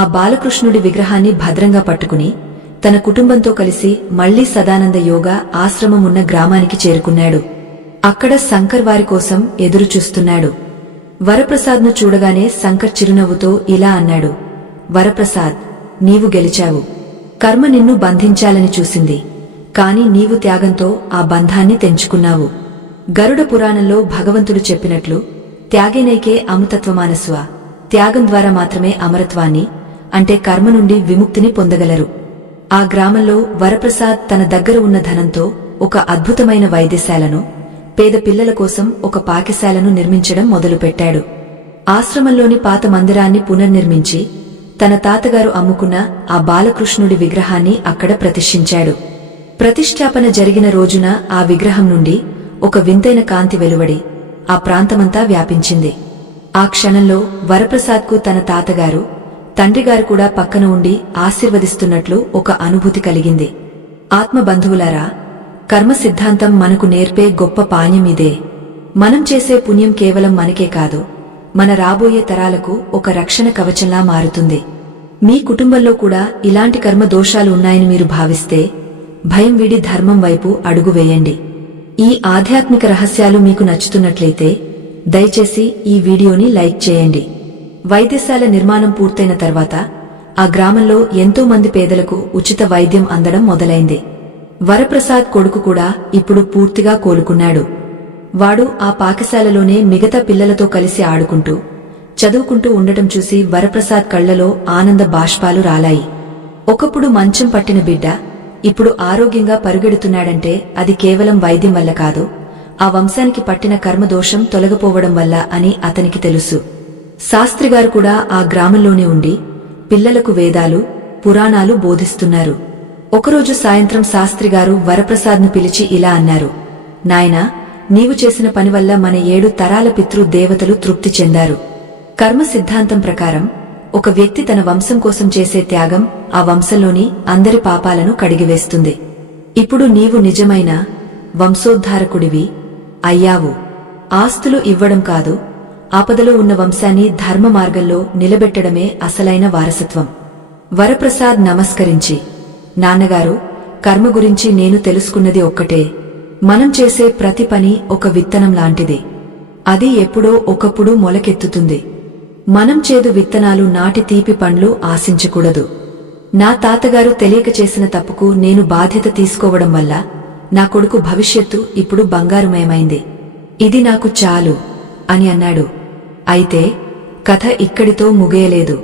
ఆ బాలకృష్ణుడి విగ్రహాన్ని భద్రంగా పట్టుకుని తన కుటుంబంతో కలిసి మళ్లీ సదానంద యోగా ఆశ్రమం ఉన్న గ్రామానికి చేరుకున్నాడు. అక్కడ శంకర్ వారి కోసం ఎదురుచూస్తున్నాడు. వరప్రసాద్ను చూడగానే శంకర్ చిరునవ్వుతో ఇలా అన్నాడు, వరప్రసాద్, నీవు గెలిచావు. కర్మ నిన్ను బంధించాలని చూసింది, కాని నీవు త్యాగంతో ఆ బంధాన్ని తెంచుకున్నావు. గరుడ పురాణంలో భగవంతుడు చెప్పినట్లు త్యాగేనైకే అమృతత్వమానస్వ, త్యాగం ద్వారా మాత్రమే అమరత్వాన్ని అంటే కర్మ నుండి విముక్తిని పొందగలరు. ఆ గ్రామంలో వరప్రసాద్ తన దగ్గర ఉన్న ధనంతో ఒక అద్భుతమైన వైద్యశాలను, పేద పిల్లల కోసం ఒక పాఠశాలను నిర్మించడం మొదలుపెట్టాడు. ఆశ్రమంలోని పాత మందిరాన్ని పునర్నిర్మించి తన తాతగారు అమ్ముకున్న ఆ బాలకృష్ణుడి విగ్రహాన్ని అక్కడ ప్రతిష్ఠించాడు. ప్రతిష్ఠాపన జరిగిన రోజున ఆ విగ్రహం నుండి ఒక వింతైన కాంతి వెలువడి ఆ ప్రాంతమంతా వ్యాపించింది. ఆ క్షణంలో వరప్రసాద్కు తన తాతగారు, తండ్రిగారు కూడా పక్కన ఉండి ఆశీర్వదిస్తున్నట్లు ఒక అనుభూతి కలిగింది. ఆత్మబంధువులారా, కర్మ సిద్ధాంతం మనకు నేర్పే గొప్ప పాణ్యం ఇదే. మనం చేసే పుణ్యం కేవలం మనకే కాదు, మన రాబోయే తరాలకు ఒక రక్షణ కవచంలా మారుతుంది. మీ కుటుంబంలో కూడా ఇలాంటి కర్మ దోషాలు ఉన్నాయని మీరు భావిస్తే భయం వీడి ధర్మం వైపు అడుగు వేయండి. ఈ ఆధ్యాత్మిక రహస్యాలు మీకు నచ్చుతున్నట్లయితే దయచేసి ఈ వీడియోని లైక్ చేయండి. వైద్యశాల నిర్మాణం పూర్తయిన తర్వాత ఆ గ్రామంలో ఎంతో మంది పేదలకు ఉచిత వైద్యం అందడం మొదలైంది. వరప్రసాద్ కొడుకు కూడా ఇప్పుడు పూర్తిగా కోలుకున్నాడు. వాడు ఆ పాఠశాలలోనే మిగతా పిల్లలతో కలిసి ఆడుకుంటూ, చదువుకుంటూ ఉండటం చూసి వరప్రసాద్ కళ్లలో ఆనంద బాష్పాలు రాలాయి. ఒకప్పుడు మంచం పట్టిన బిడ్డ ఇప్పుడు ఆరోగ్యంగా పరుగెడుతున్నాడంటే అది కేవలం వైద్యం వల్ల కాదు, ఆ వంశానికి పట్టిన కర్మదోషం తొలగిపోవడం వల్ల అని అతనికి తెలుసు. శాస్త్రిగారు కూడా ఆ గ్రామంలోనే ఉండి పిల్లలకు వేదాలు, పురాణాలు బోధిస్తున్నారు. ఒకరోజు సాయంత్రం శాస్త్రిగారు వరప్రసాద్ను పిలిచి ఇలా అన్నారు, నాయనా, నీవు చేసిన పని వల్ల మన 7 తరాల పితృ దేవతలు తృప్తి చెందారు. కర్మ సిద్ధాంతం ప్రకారం ఒక వ్యక్తి తన వంశం కోసం చేసే త్యాగం ఆ వంశంలోని అందరి పాపాలను కడిగివేస్తుంది. ఇప్పుడు నీవు నిజమైన వంశోద్ధారకుడివి అయ్యావు. ఆస్తులు ఇవ్వడం కాదు, ఆపదలో ఉన్న వంశాన్ని ధర్మ మార్గంలో నిలబెట్టడమే అసలైన వారసత్వం. వరప్రసాద్ నమస్కరించి, నాన్నగారు, కర్మ గురించి నేను తెలుసుకున్నది ఒక్కటే, మనం చేసే ప్రతి పని ఒక విత్తనం లాంటిది. అది ఎప్పుడో ఒకప్పుడు మొలకెత్తుతుంది. మనం చేదు విత్తనాలు నాటి తీపి పండ్లు ఆశించకూడదు. నా తాతగారు తెలియక చేసిన తప్పుకు నేను బాధ్యత తీసుకోవడం వల్ల నా కొడుకు భవిష్యత్తు ఇప్పుడు బంగారుమయమైంది. ఇది నాకు చాలు అని అన్నాడు. అయితే కథ ఇక్కడితో ముగియలేదు.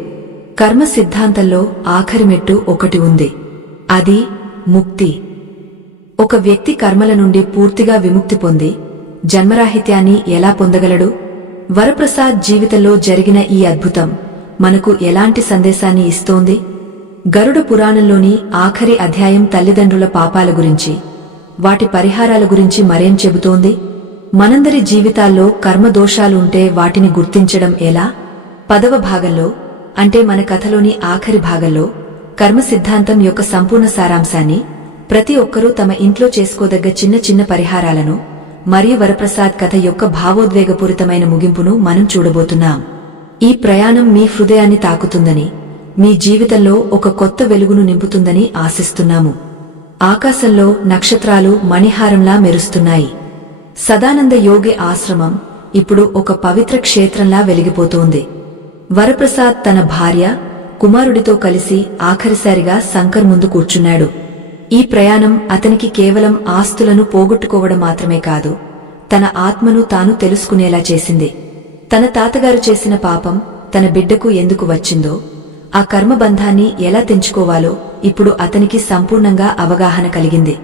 కర్మ సిద్ధాంతంలో ఆఖరి మెట్టు ఒకటి ఉంది, అది ముక్తి. ఒక వ్యక్తి కర్మల నుండి పూర్తిగా విముక్తి పొంది జన్మరాహిత్యాన్ని ఎలా పొందగలడు? వరప్రసాద్ జీవితంలో జరిగిన ఈ అద్భుతం మనకు ఎలాంటి సందేశాన్ని ఇస్తోంది? గరుడ పురాణంలోని ఆఖరి అధ్యాయం తల్లిదండ్రుల పాపాల గురించి, వాటి పరిహారాల గురించి మరేం చెబుతోంది? మనందరి జీవితాల్లో కర్మదోషాలు ఉంటే వాటిని గుర్తించడం ఎలా? 10వ భాగంలో, అంటే మన కథలోని ఆఖరి భాగంలో, కర్మ సిద్ధాంతం యొక్క సంపూర్ణ సారాంశాన్ని, ప్రతి ఒక్కరూ తమ ఇంట్లో చేసుకోదగ్గ చిన్న చిన్న పరిహారాలను మరియు వరప్రసాద్ కథ యొక్క భావోద్వేగపూరితమైన ముగింపును మనం చూడబోతున్నాం. ఈ ప్రయాణం మీ హృదయాన్ని తాకుతుందని, మీ జీవితంలో ఒక కొత్త వెలుగును నింపుతుందని ఆశిస్తున్నాము. ఆకాశంలో నక్షత్రాలు మణిహారంలా మెరుస్తున్నాయి. సదానంద యోగి ఆశ్రమం ఇప్పుడు ఒక పవిత్ర క్షేత్రంలా వెలిగిపోతోంది. వరప్రసాద్ తన భార్య, కుమారుడితో కలిసి ఆఖరిసారిగా శంకర్ ముందు కూర్చున్నాడు. ఈ ప్రయాణం అతనికి కేవలం ఆస్తులను పోగొట్టుకోవడం మాత్రమే కాదు, తన ఆత్మను తాను తెలుసుకునేలా చేసింది. తన తాతగారు చేసిన పాపం తన బిడ్డకు ఎందుకు వచ్చిందో, ఆ కర్మబంధాన్ని ఎలా తెంచుకోవాలో ఇప్పుడు అతనికి సంపూర్ణంగా అవగాహన కలిగింది.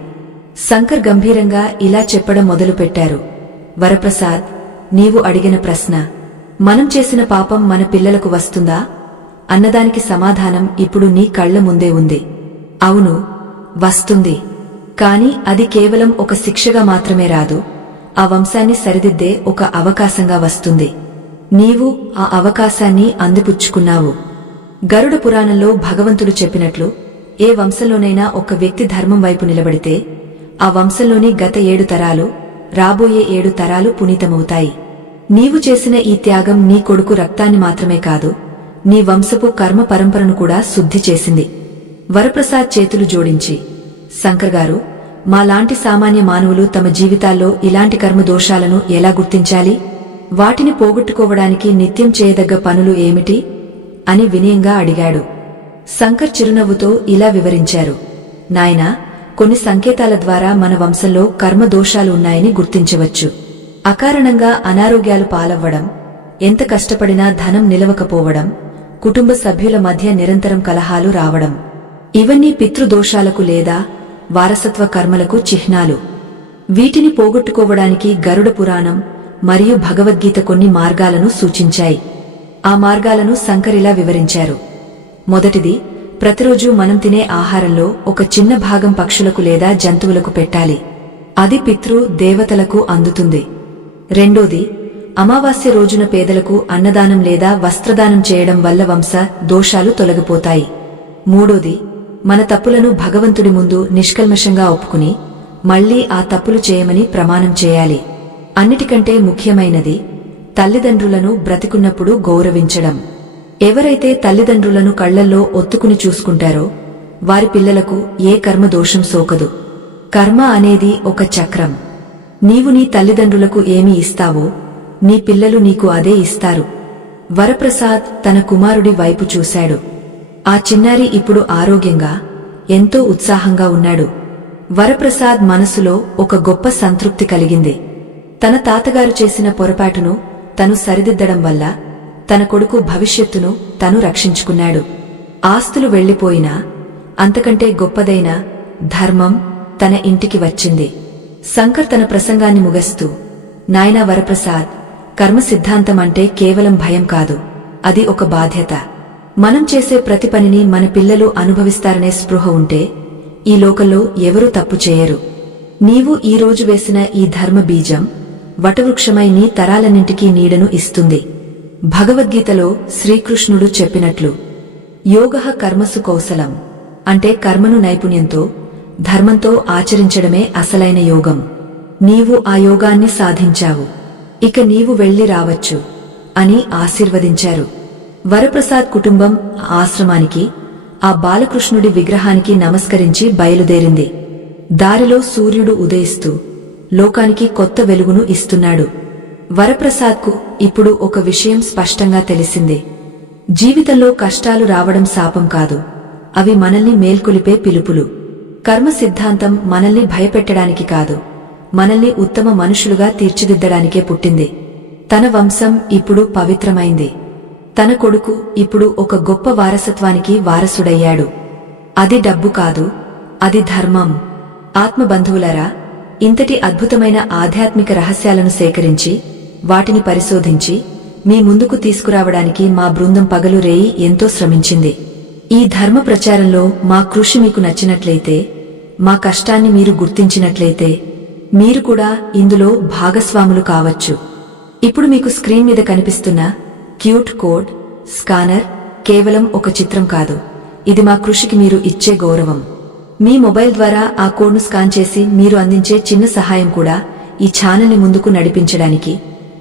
శంకర్ గంభీరంగా ఇలా చెప్పడం మొదలుపెట్టారు. వరప్రసాద్, నీవు అడిగిన ప్రశ్న, మనం చేసిన పాపం మన పిల్లలకు వస్తుందా అన్నదానికి సమాధానం ఇప్పుడు నీ కళ్ల ముందే ఉంది. అవును, వస్తుంది. కాని అది కేవలం ఒక శిక్షగా మాత్రమే రాదు, ఆ వంశాన్ని సరిదిద్దే ఒక అవకాశంగా వస్తుంది. నీవు ఆ అవకాశాన్ని అందిపుచ్చుకున్నావు. గరుడ పురాణంలో భగవంతుడు చెప్పినట్లు, ఏ వంశంలోనైనా ఒక వ్యక్తి ధర్మం వైపు నిలబడితే ఆ వంశంలోని గత 7 తరాలు, రాబోయే 7 తరాలు పునీతమవుతాయి. నీవు చేసిన ఈ త్యాగం నీ కొడుకు రక్తాన్ని మాత్రమే కాదు, నీ వంశపు కర్మ పరంపరను కూడా శుద్ధి చేసింది. వరప్రసాద్ చేతులు జోడించి, శంకర్ గారు, మాలాంటి సామాన్య మానవులు తమ జీవితాల్లో ఇలాంటి కర్మ దోషాలను ఎలా గుర్తించాలి? వాటిని పోగొట్టుకోవడానికి నిత్యం చేయదగ్గ పనులు ఏమిటి అని వినయంగా అడిగాడు. శంకర్ చిరునవ్వుతో ఇలా వివరించారు. నాయనా, కొన్ని సంకేతాల ద్వారా మన వంశంలో కర్మ దోషాలు ఉన్నాయని గుర్తించవచ్చు. అకారణంగా అనారోగ్యాలు పాలవ్వడం, ఎంత కష్టపడినా ధనం నిలవకపోవడం, కుటుంబ సభ్యుల మధ్య నిరంతరం కలహాలు రావడం, ఇవన్నీ పితృదోషాలకు లేదా వారసత్వ కర్మలకు చిహ్నాలు. వీటిని పోగొట్టుకోవడానికి గరుడ పురాణం మరియు భగవద్గీత కొన్ని మార్గాలను సూచించాయి. ఆ మార్గాలను శంకరిలా వివరించారు. మొదటిది, ప్రతిరోజూ మనం తినే ఆహారంలో ఒక చిన్న భాగం పక్షులకు లేదా జంతువులకు పెట్టాలి. అది పితృ దేవతలకు అందుతుంది. రెండోది, అమావాస్య రోజున పేదలకు అన్నదానం లేదా వస్త్రదానం చేయడం వల్ల వంశ దోషాలు తొలగిపోతాయి. మూడోది, మన తప్పులను భగవంతుడి ముందు నిష్కల్మషంగా ఒప్పుకుని మళ్లీ ఆ తప్పులు చేయమని ప్రమాణం చేయాలి. అన్నిటికంటే ముఖ్యమైనది, తల్లిదండ్రులను బ్రతికున్నప్పుడు గౌరవించడం. ఎవరైతే తల్లిదండ్రులను కళ్లల్లో ఒత్తుకుని చూసుకుంటారో వారి పిల్లలకు ఏ కర్మ దోషం సోకదు. కర్మ అనేది ఒక చక్రం. నీవు నీ తల్లిదండ్రులకు ఏమి ఇస్తావో నీ పిల్లలు నీకు అదే ఇస్తారు. వరప్రసాద్ తన కుమారుడి వైపు చూశాడు. ఆ చిన్నారి ఇప్పుడు ఆరోగ్యంగా, ఎంతో ఉత్సాహంగా ఉన్నాడు. వరప్రసాద్ మనసులో ఒక గొప్ప సంతృప్తి కలిగింది. తన తాతగారు చేసిన పొరపాటును తను సరిదిద్దడం వల్ల తన కొడుకు భవిష్యత్తును తను రక్షించుకున్నాడు. ఆస్తులు వెళ్లిపోయినా అంతకంటే గొప్పదైన ధర్మం తన ఇంటికి వచ్చింది. శంకర్ తన ప్రసంగాన్ని ముగిస్తూ, నాయనా వరప్రసాద్, కర్మ సిద్ధాంతం అంటే కేవలం భయం కాదు, అది ఒక బాధ్యత. మనం చేసే ప్రతి పనిని మన పిల్లలు అనుభవిస్తారనే స్పృహ ఉంటే ఈ లోకంలో ఎవరూ తప్పు చేయరు. నీవు ఈ రోజు వేసిన ఈ ధర్మ బీజం వటవృక్షమై నీ తరాలన్నింటికీ నీడను ఇస్తుంది. భగవద్గీతలో శ్రీకృష్ణుడు చెప్పినట్లు, యోగః కర్మసు కౌశలం అంటే కర్మను నైపుణ్యంతో, ధర్మంతో ఆచరించడమే అసలైన యోగం. నీవు ఆ యోగాన్ని సాధించావు, ఇక నీవు వెళ్లి రావచ్చు అని ఆశీర్వదించారు. వరప్రసాద్ కుటుంబం ఆశ్రమానికి, ఆ బాలకృష్ణుడి విగ్రహానికి నమస్కరించి బయలుదేరింది. దారిలో సూర్యుడు ఉదయిస్తూ లోకానికి కొత్త వెలుగును ఇస్తున్నాడు. వరప్రసాద్కు ఇప్పుడు ఒక విషయం స్పష్టంగా తెలిసింది. జీవితంలో కష్టాలు రావడం శాపం కాదు, అవి మనల్ని మేల్కొలిపే పిలుపులు. కర్మ సిద్ధాంతం మనల్ని భయపెట్టడానికి కాదు, మనల్ని ఉత్తమ మనుషులుగా తీర్చిదిద్దడానికే పుట్టింది. తన వంశం ఇప్పుడు పవిత్రమైంది. తన కొడుకు ఇప్పుడు ఒక గొప్ప వారసత్వానికి వారసుడయ్యాడు. అది డబ్బు కాదు, అది ధర్మం. ఆత్మబంధువులారా, ఇంతటి అద్భుతమైన ఆధ్యాత్మిక రహస్యాలను సేకరించి వాటిని పరిశోధించి మీ ముందుకు తీసుకురావడానికి మా బృందం పగలు రేయి ఎంతో శ్రమించింది. ఈ ధర్మ ప్రచారంలో మా కృషి మీకు నచ్చినట్లయితే, మా కష్టాన్ని మీరు గుర్తించినట్లయితే మీరు కూడా ఇందులో భాగస్వాములు కావచ్చు. ఇప్పుడు మీకు స్క్రీన్ మీద కనిపిస్తున్న క్యూట్ కోడ్ స్కానర్ కేవలం ఒక చిత్రం కాదు, ఇది మా కృషికి మీరు ఇచ్చే గౌరవం. మీ మొబైల్ ద్వారా ఆ కోడ్ను స్కాన్ చేసి మీరు అందించే చిన్న సహాయం కూడా ఈ ఛానల్ని ముందుకు నడిపించడానికి,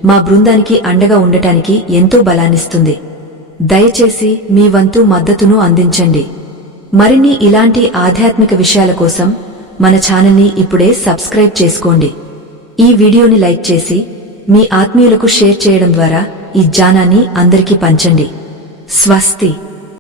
మా బృందానికి అండగా ఉండటానికి ఎంతో బలాన్నిస్తుంది. దయచేసి మీ వంతు మద్దతును అందించండి. మరిన్ని ఇలాంటి ఆధ్యాత్మిక విషయాల కోసం మన ఛానల్ని ఇప్పుడే సబ్స్క్రైబ్ చేసుకోండి. ఈ వీడియోని లైక్ చేసి మీ ఆత్మీయులకు షేర్ చేయడం ద్వారా ఈ జ్ఞానాన్ని అందరికీ పంచండి. స్వస్తి.